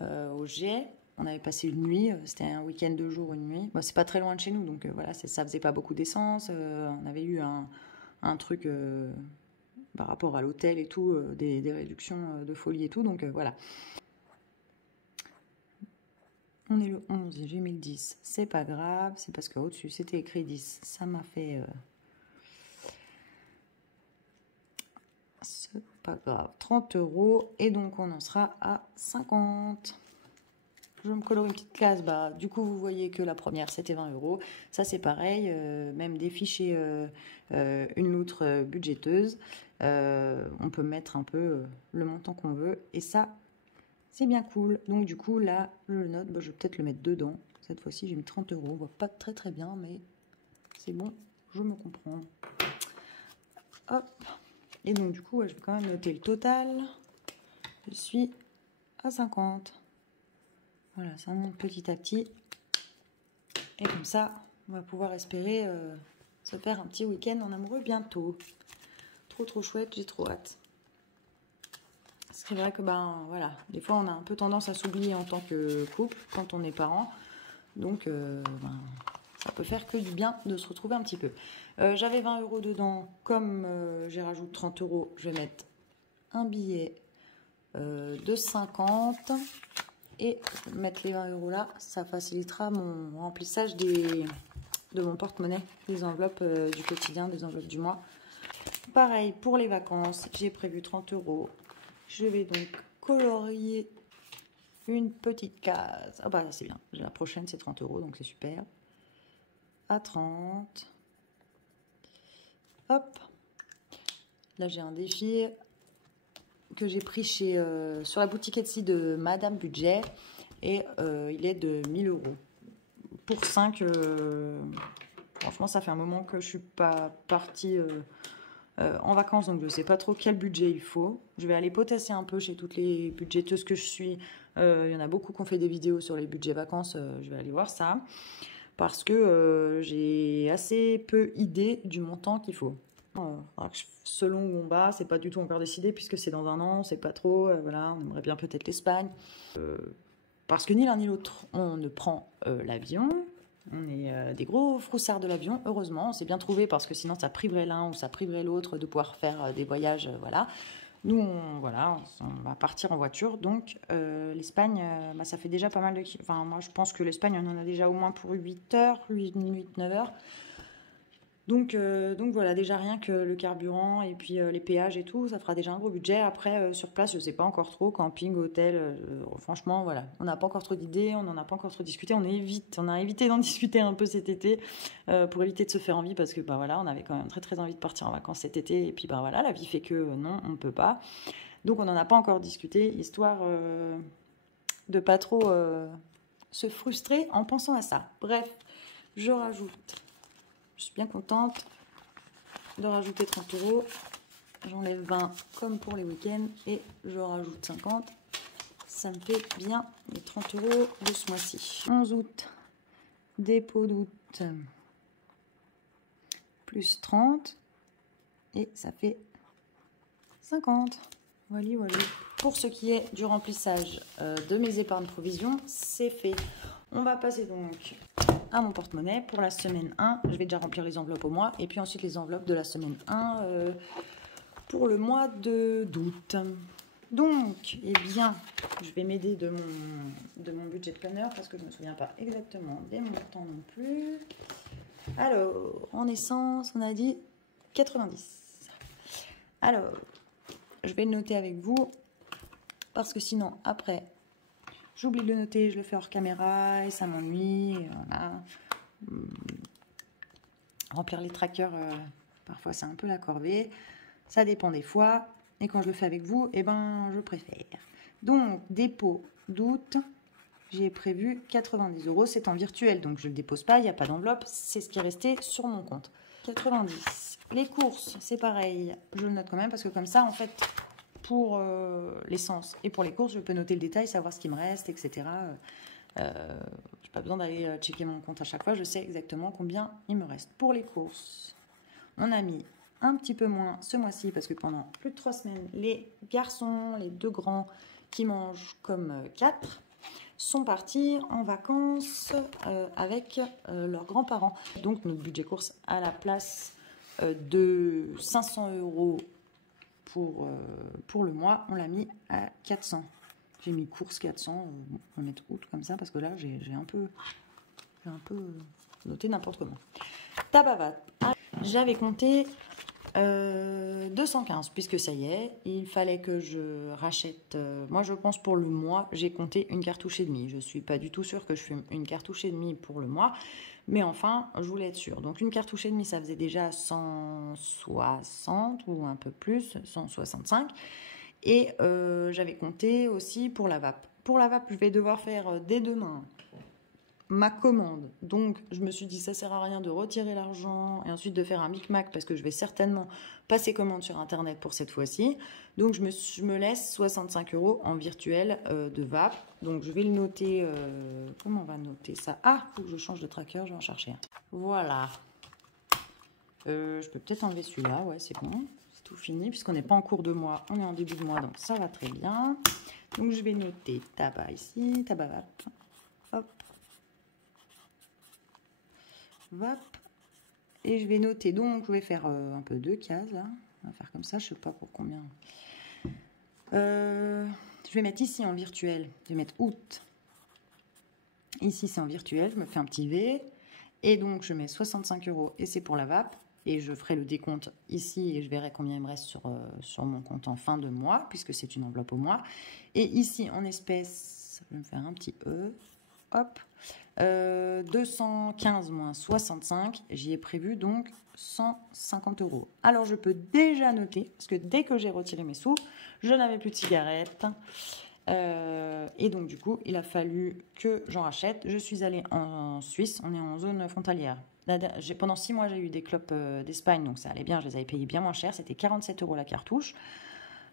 au G. On avait passé une nuit, c'était un week-end de jour, une nuit. Bon, c'est pas très loin de chez nous, donc voilà, ça faisait pas beaucoup d'essence. On avait eu un truc par rapport à l'hôtel et tout, des réductions de folie et tout, donc voilà. On est le 11 et j'ai mis le 10. C'est pas grave, c'est parce qu'au-dessus c'était écrit 10. Ça m'a fait... C'est pas grave. 30 euros et donc on en sera à 50. Je me colore une petite case. Bah, du coup, vous voyez que la première c'était 20 euros. Ça c'est pareil, même des fichiers une loutre budgéteuse. On peut mettre un peu le montant qu'on veut et ça... c'est bien cool. Donc du coup, là, je le note. Bah, je vais peut-être le mettre dedans. Cette fois-ci, j'ai mis 30 euros. On voit pas très très bien, mais c'est bon. Je me comprends. Hop. Et donc du coup, ouais, je vais quand même noter le total. Je suis à 50. Voilà, ça monte petit à petit. Et comme ça, on va pouvoir espérer se faire un petit week-end en amoureux bientôt. Trop chouette, j'ai trop hâte. C'est vrai que voilà, des fois on a un peu tendance à s'oublier en tant que couple quand on est parent, donc ça peut faire que du bien de se retrouver un petit peu. J'avais 20 euros dedans, comme j'ai rajouté 30 euros, je vais mettre un billet de 50 et mettre les 20 euros là, ça facilitera mon remplissage de mon porte-monnaie, des enveloppes du quotidien, des enveloppes du mois. Pareil pour les vacances, j'ai prévu 30 euros. Je vais donc colorier une petite case. Ah bah c'est bien. La prochaine c'est 30 euros, donc c'est super. À 30. Hop. Là j'ai un défi que j'ai pris sur la boutique Etsy de Madame Budget. Et il est de 1000 euros. Pour 5, franchement ça fait un moment que je suis pas partie en vacances, donc je ne sais pas trop quel budget il faut. Je vais aller potasser un peu chez toutes les budgéteuses que je suis. Il y en a beaucoup qui ont fait des vidéos sur les budgets vacances, je vais aller voir ça. Parce que j'ai assez peu idée du montant qu'il faut. Selon où on va, c'est pas du tout encore décidé puisque c'est dans un an, on sait pas trop. Voilà, on aimerait bien peut-être l'Espagne. Parce que ni l'un ni l'autre, on ne prend l'avion. On est des gros froussards de l'avion, heureusement. On s'est bien trouvé parce que sinon ça priverait l'un ou ça priverait l'autre de pouvoir faire des voyages. Voilà. Nous, on va partir en voiture. Donc, l'Espagne, ça fait déjà pas mal de... Enfin, moi, je pense que l'Espagne, on en a déjà au moins pour 8 heures, 8-9 heures. Donc voilà, déjà rien que le carburant et puis les péages et tout, ça fera déjà un gros budget. Après, sur place, je sais pas encore trop, camping, hôtel, franchement, voilà. On n'a pas encore trop d'idées, on n'en a pas encore trop discuté. On a évité d'en discuter un peu cet été pour éviter de se faire envie parce que voilà, on avait quand même très très envie de partir en vacances cet été. Et puis voilà, la vie fait que non, on ne peut pas. Donc on n'en a pas encore discuté, histoire de pas trop se frustrer en pensant à ça. Bref, je rajoute... Je suis bien contente de rajouter 30 €. J'enlève 20 comme pour les week-ends et je rajoute 50. Ça me fait bien les 30 € de ce mois-ci. 11 août, dépôt d'août, plus 30 et ça fait 50. Voilà, voilà. Pour ce qui est du remplissage de mes épargnes provisions, c'est fait. On va passer donc à mon porte-monnaie pour la semaine 1. Je vais déjà remplir les enveloppes au mois et puis ensuite les enveloppes de la semaine 1 pour le mois d'août. Donc, eh bien, je vais m'aider de mon budget planner parce que je ne me souviens pas exactement des montants non plus. Alors, en essence, on a dit 90. Alors, je vais le noter avec vous parce que sinon, après... J'oublie de le noter, je le fais hors caméra et ça m'ennuie. Voilà. Remplir les trackers, parfois c'est un peu la corvée. Ça dépend des fois. Et quand je le fais avec vous, eh ben, je préfère. Donc, dépôt d'août, j'ai prévu 90 €. C'est en virtuel, donc je ne le dépose pas, il n'y a pas d'enveloppe. C'est ce qui est resté sur mon compte. 90. Les courses, c'est pareil. Je le note quand même parce que comme ça, en fait... Pour l'essence et pour les courses, je peux noter le détail, savoir ce qui me reste, etc. Je n'ai pas besoin d'aller checker mon compte à chaque fois, je sais exactement combien il me reste. Pour les courses, on a mis un petit peu moins ce mois-ci parce que pendant plus de 3 semaines, les garçons, les 2 grands qui mangent comme 4, sont partis en vacances avec leurs grands-parents. Donc notre budget course à la place de 500 € pour le mois, on l'a mis à 400. J'ai mis course 400, on va mettre août comme ça, parce que là, j'ai un peu noté n'importe comment. Tabavat. J'avais compté 215, puisque ça y est, il fallait que je rachète... moi, je pense pour le mois, j'ai compté une cartouche et demie. Je ne suis pas du tout sûre que je fume une cartouche et demie pour le mois. Mais enfin, je voulais être sûre. Donc, une cartouche et demie, ça faisait déjà 160 ou un peu plus, 165. Et j'avais compté aussi pour la vape. Pour la vape, je vais devoir faire dès demain ma commande. Donc, je me suis dit, ça sert à rien de retirer l'argent et ensuite de faire un micmac parce que je vais certainement passer commande sur Internet pour cette fois-ci. Donc, je me laisse 65 € en virtuel de vape. Donc, je vais le noter. Comment on va noter ça? Ah, il faut que je change de tracker, je vais en chercher un. Voilà. Je peux peut-être enlever celui-là. Ouais, c'est bon. C'est tout fini puisqu'on n'est pas en cours de mois. On est en début de mois, donc ça va très bien. Donc, je vais noter tabac ici, tabac vape. Hop. Vape. Et je vais noter, donc je vais faire un peu 2 cases là. On va faire comme ça, je sais pas pour combien. Je vais mettre ici en virtuel, je vais mettre août. Ici c'est en virtuel, je me fais un petit V. Et donc je mets 65 € et c'est pour la vape. Et je ferai le décompte ici et je verrai combien il me reste sur mon compte en fin de mois, puisque c'est une enveloppe au mois. Et ici en espèces, je vais me faire un petit E. Hop, 215 moins 65, j'y ai prévu donc 150 €. Alors je peux déjà noter, parce que dès que j'ai retiré mes sous, je n'avais plus de cigarettes. Et donc du coup, il a fallu que j'en rachète. Je suis allée en Suisse, on est en zone frontalière. Pendant 6 mois, j'ai eu des clopes d'Espagne, donc ça allait bien, je les avais payées bien moins cher. C'était 47 € la cartouche.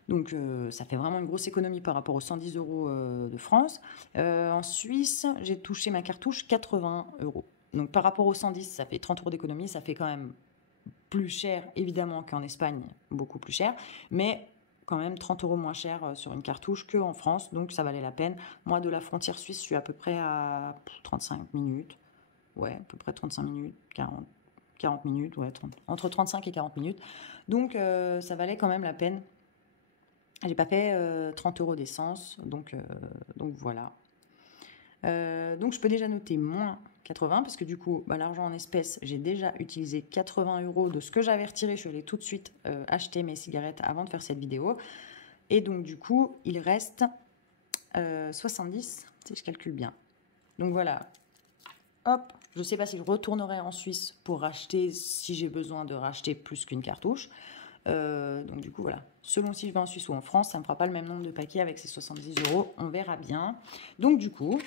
Donc ça fait vraiment une grosse économie par rapport aux 110 € de France. En Suisse, j'ai touché ma cartouche 80 €. Donc par rapport aux 110, ça fait 30 € d'économie. Ça fait quand même plus cher, évidemment, qu'en Espagne, beaucoup plus cher. Mais quand même 30 € moins cher sur une cartouche qu'en France. Donc ça valait la peine. Moi, de la frontière suisse, je suis à peu près à 35 minutes. Ouais, à peu près 35 minutes, 40 minutes, ouais, entre 35 et 40 minutes. Donc ça valait quand même la peine. J'ai pas fait 30 € d'essence, donc voilà. Donc je peux déjà noter moins 80, parce que du coup, l'argent en espèces, j'ai déjà utilisé 80 € de ce que j'avais retiré. Je suis allée tout de suite acheter mes cigarettes avant de faire cette vidéo. Et donc du coup, il reste 70, si je calcule bien. Donc voilà. Hop, je ne sais pas si je retournerai en Suisse pour racheter, si j'ai besoin de racheter plus qu'une cartouche. Donc du coup voilà, selon si je vais en Suisse ou en France, ça ne me fera pas le même nombre de paquets avec ces 70 €, on verra bien. Donc du coup,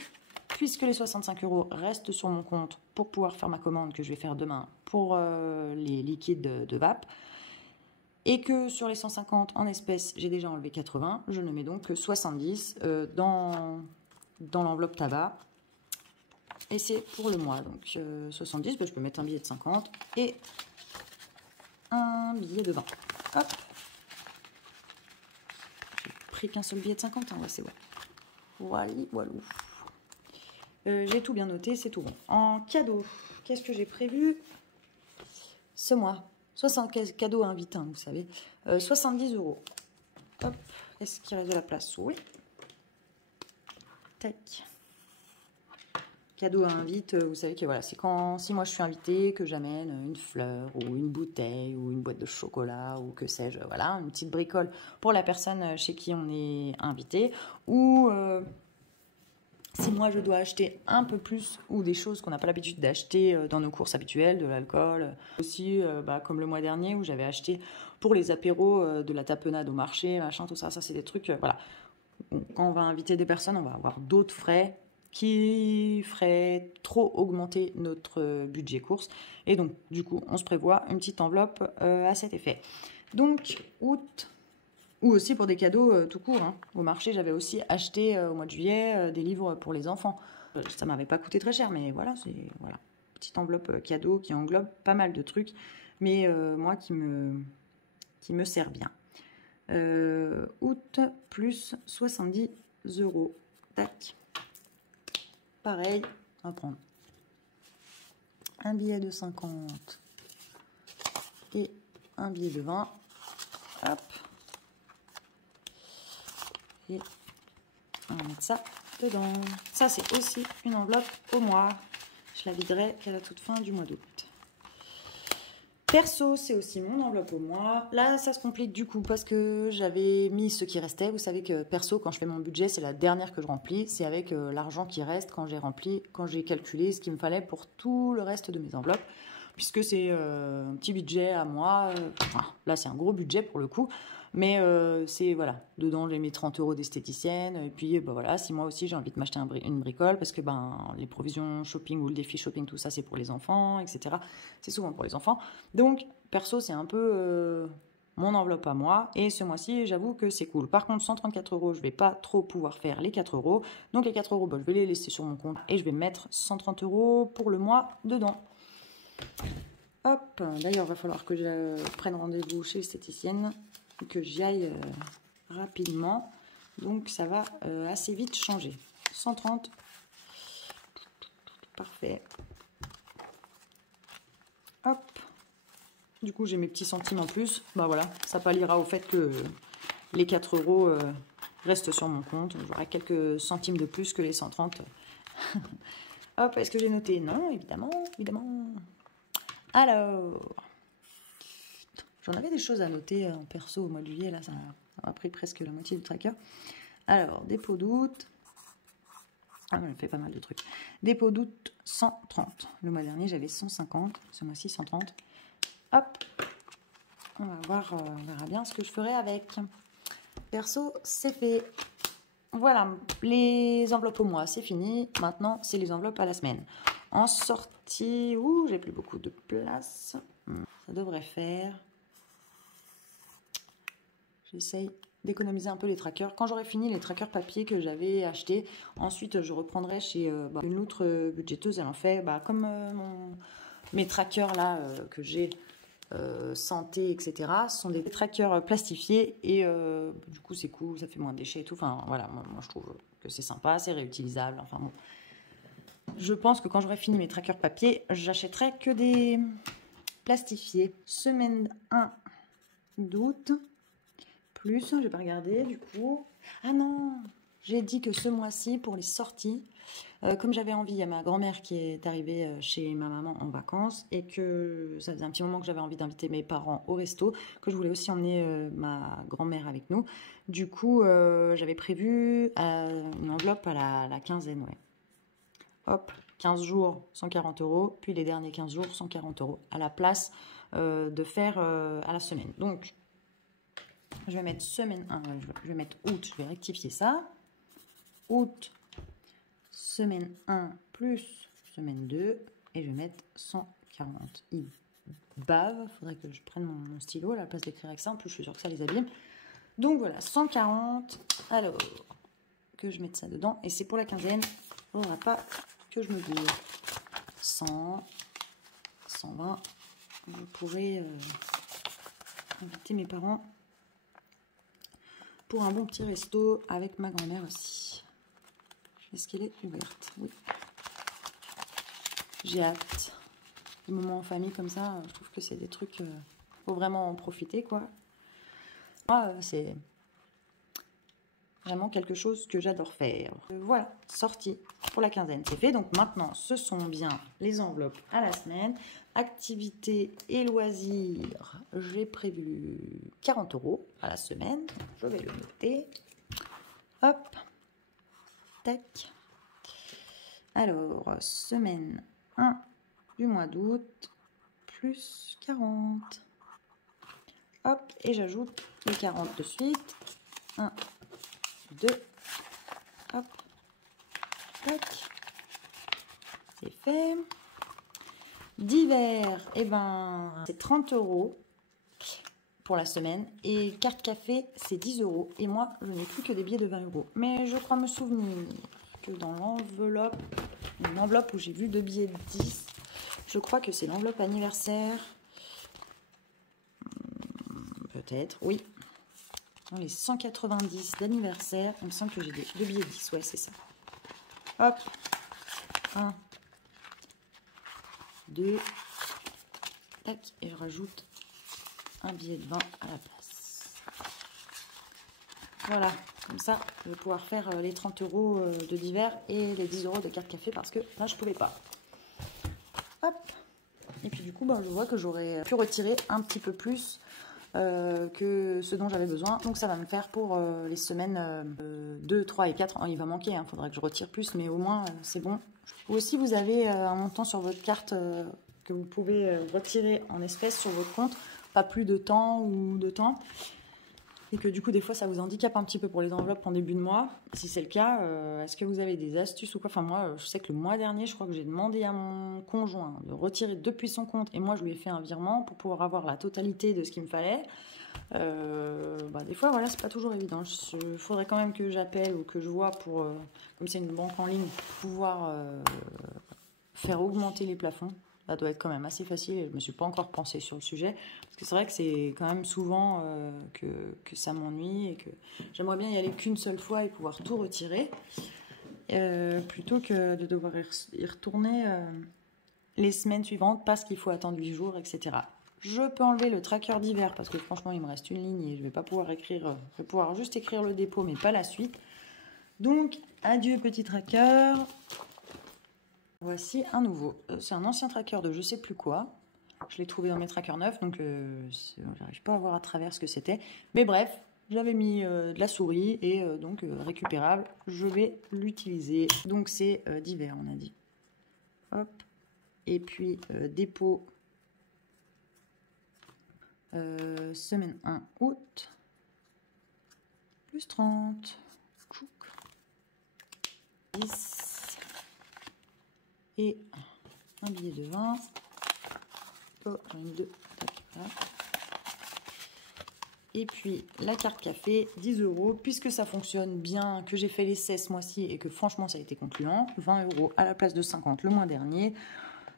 puisque les 65 € restent sur mon compte pour pouvoir faire ma commande que je vais faire demain pour les liquides de vape, et que sur les 150 en espèces, j'ai déjà enlevé 80, je ne mets donc que 70 dans l'enveloppe tabac. Et c'est pour le mois, donc 70, je peux mettre un billet de 50 et un billet de 20. Hop. J'ai pris qu'un seul billet de 50, hein, ouais, c'est vrai. Voilà, voilou. J'ai tout bien noté, c'est tout bon. En cadeau, qu'est-ce que j'ai prévu ce mois? 60 cadeaux à inviter, hein, vous savez. 70 €. Hop, est-ce qu'il reste de la place? Oui. Tac. Cadeau à invite, vous savez que voilà, c'est quand, si moi je suis invitée, que j'amène une fleur ou une bouteille ou une boîte de chocolat ou que sais-je, voilà, une petite bricole pour la personne chez qui on est invité, ou si moi je dois acheter un peu plus ou des choses qu'on n'a pas l'habitude d'acheter dans nos courses habituelles, de l'alcool, aussi comme le mois dernier où j'avais acheté pour les apéros de la tapenade au marché, machin, tout ça, ça c'est des trucs, voilà. Quand on va inviter des personnes, on va avoir d'autres frais qui ferait trop augmenter notre budget course. Et donc, du coup, on se prévoit une petite enveloppe à cet effet. Donc, août, ou aussi pour des cadeaux tout court. Hein. Au marché, j'avais aussi acheté au mois de juillet des livres pour les enfants. Ça m'avait pas coûté très cher, mais voilà, c'est voilà, petite enveloppe cadeau qui englobe pas mal de trucs, mais moi qui me sert bien. Août plus 70 €. Tac. Pareil, on va prendre un billet de 50 et un billet de 20. Hop. Et on va mettre ça dedans. Ça, c'est aussi une enveloppe au mois. Je la viderai qu'à la toute fin du mois d'août. Perso, c'est aussi mon enveloppe au mois. Là, ça se complique du coup parce que j'avais mis ce qui restait. Vous savez que perso, quand je fais mon budget, c'est la dernière que je remplis. C'est avec l'argent qui reste quand j'ai calculé ce qu'il me fallait pour tout le reste de mes enveloppes. Puisque c'est un petit budget à moi. Là, c'est un gros budget pour le coup. Mais c'est, voilà, dedans, j'ai mis 30 € d'esthéticienne. Et puis, voilà, si moi aussi, j'ai envie de m'acheter une bricole, parce que les provisions shopping ou le défi shopping, tout ça, c'est pour les enfants, etc. C'est souvent pour les enfants. Donc, perso, c'est un peu mon enveloppe à moi. Et ce mois-ci, j'avoue que c'est cool. Par contre, 134 €, je vais pas trop pouvoir faire les 4 €. Donc, les 4 €, je vais les laisser sur mon compte et je vais mettre 130 € pour le mois dedans. Hop, d'ailleurs, il va falloir que je prenne rendez-vous chez l'esthéticienne, que j'y aille rapidement. Donc, ça va assez vite changer. 130. Parfait. Hop. Du coup, j'ai mes petits centimes en plus. Voilà, ça palliera au fait que les 4 € restent sur mon compte. J'aurai quelques centimes de plus que les 130. Hop, est-ce que j'ai noté? Non, évidemment, évidemment. Alors, j'en avais des choses à noter en perso au mois de juillet. Là, ça m'a pris presque la moitié du tracker. Alors, dépôt d'août. Ah, elle fait pas mal de trucs. Dépôt d'août, 130. Le mois dernier, j'avais 150. Ce mois-ci, 130. Hop. On va voir, on verra bien ce que je ferai avec. Perso, c'est fait. voilà, les enveloppes au mois, c'est fini. Maintenant, c'est les enveloppes à la semaine. En sortie, ouh, j'ai plus beaucoup de place. Ça devrait faire. J'essaye d'économiser un peu les trackers. Quand j'aurai fini les trackers papier que j'avais achetés, ensuite je reprendrai chez une loutre budgéteuse. Elle en fait comme mes trackers là que j'ai. Santé, etc. Ce sont des trackers plastifiés et du coup c'est cool, ça fait moins de déchets et tout. Enfin voilà, moi je trouve que c'est sympa, c'est réutilisable. Enfin bon, je pense que quand j'aurai fini mes trackers papier, j'achèterai que des plastifiés. Semaine 1 d'août, plus, j'ai pas regardé du coup. Ah non, j'ai dit que ce mois-ci pour les sorties, comme j'avais envie, il y a ma grand-mère qui est arrivée chez ma maman en vacances et que ça faisait un petit moment que j'avais envie d'inviter mes parents au resto, que je voulais aussi emmener ma grand-mère avec nous. Du coup, j'avais prévu une enveloppe à la quinzaine, ouais. Hop, 15 jours, 140 €, puis les derniers 15 jours, 140 € à la place de faire à la semaine. Donc, je vais mettre semaine 1, je vais mettre août, je vais rectifier ça. Août, semaine 1 plus semaine 2 et je vais mettre 140. Il bave, il faudrait que je prenne mon stylo à la place d'écrire avec ça, en plus je suis sûre que ça les abîme. Donc voilà, 140, alors que je mette ça dedans, et c'est pour la quinzaine, il ne faudra pas que je me gourre. 100, 120, je pourrais inviter mes parents pour un bon petit resto avec ma grand-mère aussi. Est-ce qu'elle est ouverte? Oui. J'ai hâte. Des moments en famille comme ça, je trouve que c'est des trucs, faut vraiment en profiter, quoi. Moi, c'est vraiment quelque chose que j'adore faire. Voilà, sortie pour la quinzaine, c'est fait. Donc maintenant, ce sont bien les enveloppes à la semaine. Activités et loisirs, j'ai prévu 40 € à la semaine. Je vais le noter. Hop, tac. Alors, semaine 1 du mois d'août, plus 40. Hop, et j'ajoute les 40 de suite. 1, 2, hop, tac. C'est fait. D'hiver, eh ben, c'est 30 € pour la semaine. Et carte café, c'est 10 €. Et moi, je n'ai plus que des billets de 20 €. Mais je crois me souvenir que dans l'enveloppe, une enveloppe où j'ai vu 2 billets de 10, je crois que c'est l'enveloppe anniversaire. Peut-être, oui. Dans les 190 d'anniversaire, il me semble que j'ai des 2 billets de 10. Ouais, c'est ça. Hop. 1, 2. Tac. Et je rajoute un billet de 20 à la place. Voilà. Comme ça, je vais pouvoir faire les 30 € de d'hiver et les 10 € de carte café parce que là, je ne pouvais pas. Hop. Et puis du coup, je vois que j'aurais pu retirer un petit peu plus que ce dont j'avais besoin. Donc ça va me faire pour les semaines 2, 3 et 4. Il va manquer, il faudrait que je retire plus, mais au moins c'est bon. Ou aussi vous avez un montant sur votre carte que vous pouvez retirer en espèces sur votre compte, pas plus de temps ou de temps. Et que du coup des fois ça vous handicape un petit peu pour les enveloppes en début de mois. Si c'est le cas, est-ce que vous avez des astuces ou quoi? Enfin moi je sais que le mois dernier je crois que j'ai demandé à mon conjoint de retirer depuis son compte et moi je lui ai fait un virement pour pouvoir avoir la totalité de ce qu'il me fallait. Des fois voilà c'est pas toujours évident. Il faudrait quand même que j'appelle ou que je vois pour, comme c'est une banque en ligne, pouvoir faire augmenter les plafonds. Ça doit être quand même assez facile et je ne me suis pas encore pensée sur le sujet. Parce que c'est vrai que c'est quand même souvent que ça m'ennuie et que j'aimerais bien y aller qu'une seule fois et pouvoir tout retirer. Plutôt que de devoir y retourner les semaines suivantes parce qu'il faut attendre 8 jours, etc. Je peux enlever le tracker d'hiver parce que franchement il me reste une ligne et je ne vais pas pouvoir écrire. Je vais pouvoir juste écrire le dépôt mais pas la suite. Donc adieu petit tracker. Voici un nouveau. C'est un ancien tracker de je sais plus quoi. Je l'ai trouvé dans mes trackers neufs, donc j'arrive pas à voir à travers ce que c'était. Mais bref, j'avais mis de la souris et donc récupérable. Je vais l'utiliser. Donc c'est d'hiver, on a dit. Hop. Et puis dépôt semaine 1 août. Plus 30. 10 et un billet de 20. Oh, j'en ai mis 2. Voilà. Et puis la carte café, 10 €, puisque ça fonctionne bien, que j'ai fait l'essai ce mois-ci et que franchement ça a été concluant. 20 € à la place de 50 le mois dernier.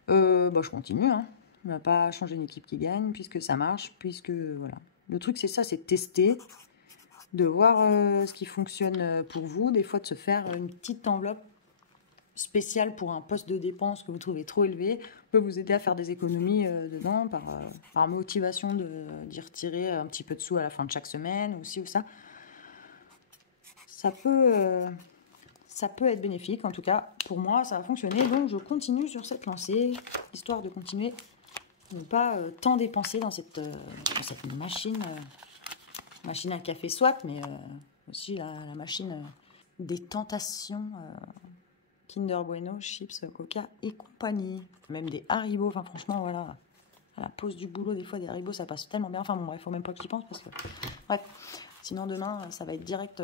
Je continue, hein. On ne va pas changer une équipe qui gagne, puisque ça marche, puisque voilà. Le truc c'est ça, c'est de tester, de voir ce qui fonctionne pour vous, des fois de se faire une petite enveloppe spéciale pour un poste de dépense que vous trouvez trop élevé, peut vous aider à faire des économies dedans par motivation d'y retirer un petit peu de sous à la fin de chaque semaine ou ci ou ça. Ça peut être bénéfique, en tout cas pour moi ça a fonctionné, donc je continue sur cette lancée, histoire de continuer, ne pas tant dépenser dans cette machine à café soit, mais aussi la machine des tentations Kinder Bueno, chips, Coca et compagnie. Même des Haribo, enfin franchement voilà, à la pause du boulot des fois des Haribo ça passe tellement bien, enfin bon bref, faut même pas que j'y pense parce que bref, sinon demain ça va être direct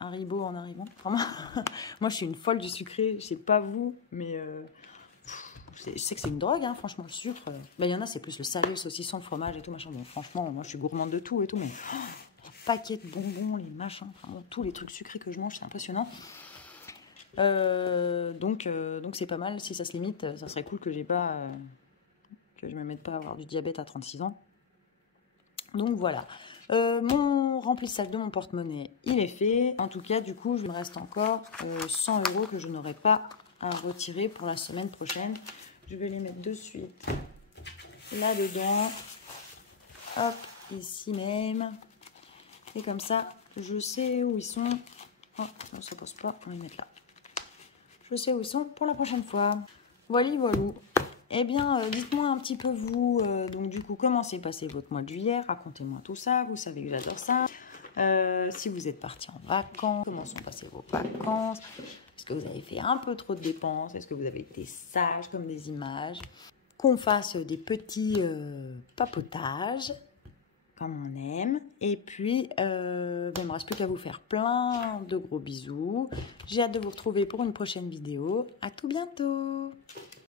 Haribo en arrivant. Enfin, moi je suis une folle du sucré, je sais pas vous, mais je sais que c'est une drogue, hein, franchement le sucre. Il y en a c'est plus le salé, le saucisson, le fromage et tout machin, bon franchement moi je suis gourmande de tout et tout, mais les paquets de bonbons, les machins, enfin, bon, tous les trucs sucrés que je mange c'est impressionnant. Donc c'est pas mal, si ça se limite, ça serait cool que que je me mette pas à avoir du diabète à 36 ans. Donc voilà, mon remplissage de mon porte-monnaie, il est fait. En tout cas, du coup, il me reste encore 100 € que je n'aurai pas à retirer pour la semaine prochaine. Je vais les mettre de suite là-dedans. Hop, ici même. Et comme ça, je sais où ils sont. Oh, non, ça passe pas, on va les mettre là. Je sais où ils sont pour la prochaine fois. Voilà. Eh bien, dites-moi un petit peu vous, donc du coup, comment s'est passé votre mois de juillet? Racontez-moi tout ça, vous savez que j'adore ça. Si vous êtes parti en vacances, comment sont passées vos vacances? Est-ce que vous avez fait un peu trop de dépenses? Est-ce que vous avez été sage comme des images? Qu'on fasse des petits papotages, comme on aime. Et puis, il ne me reste plus qu'à vous faire plein de gros bisous. J'ai hâte de vous retrouver pour une prochaine vidéo. À tout bientôt!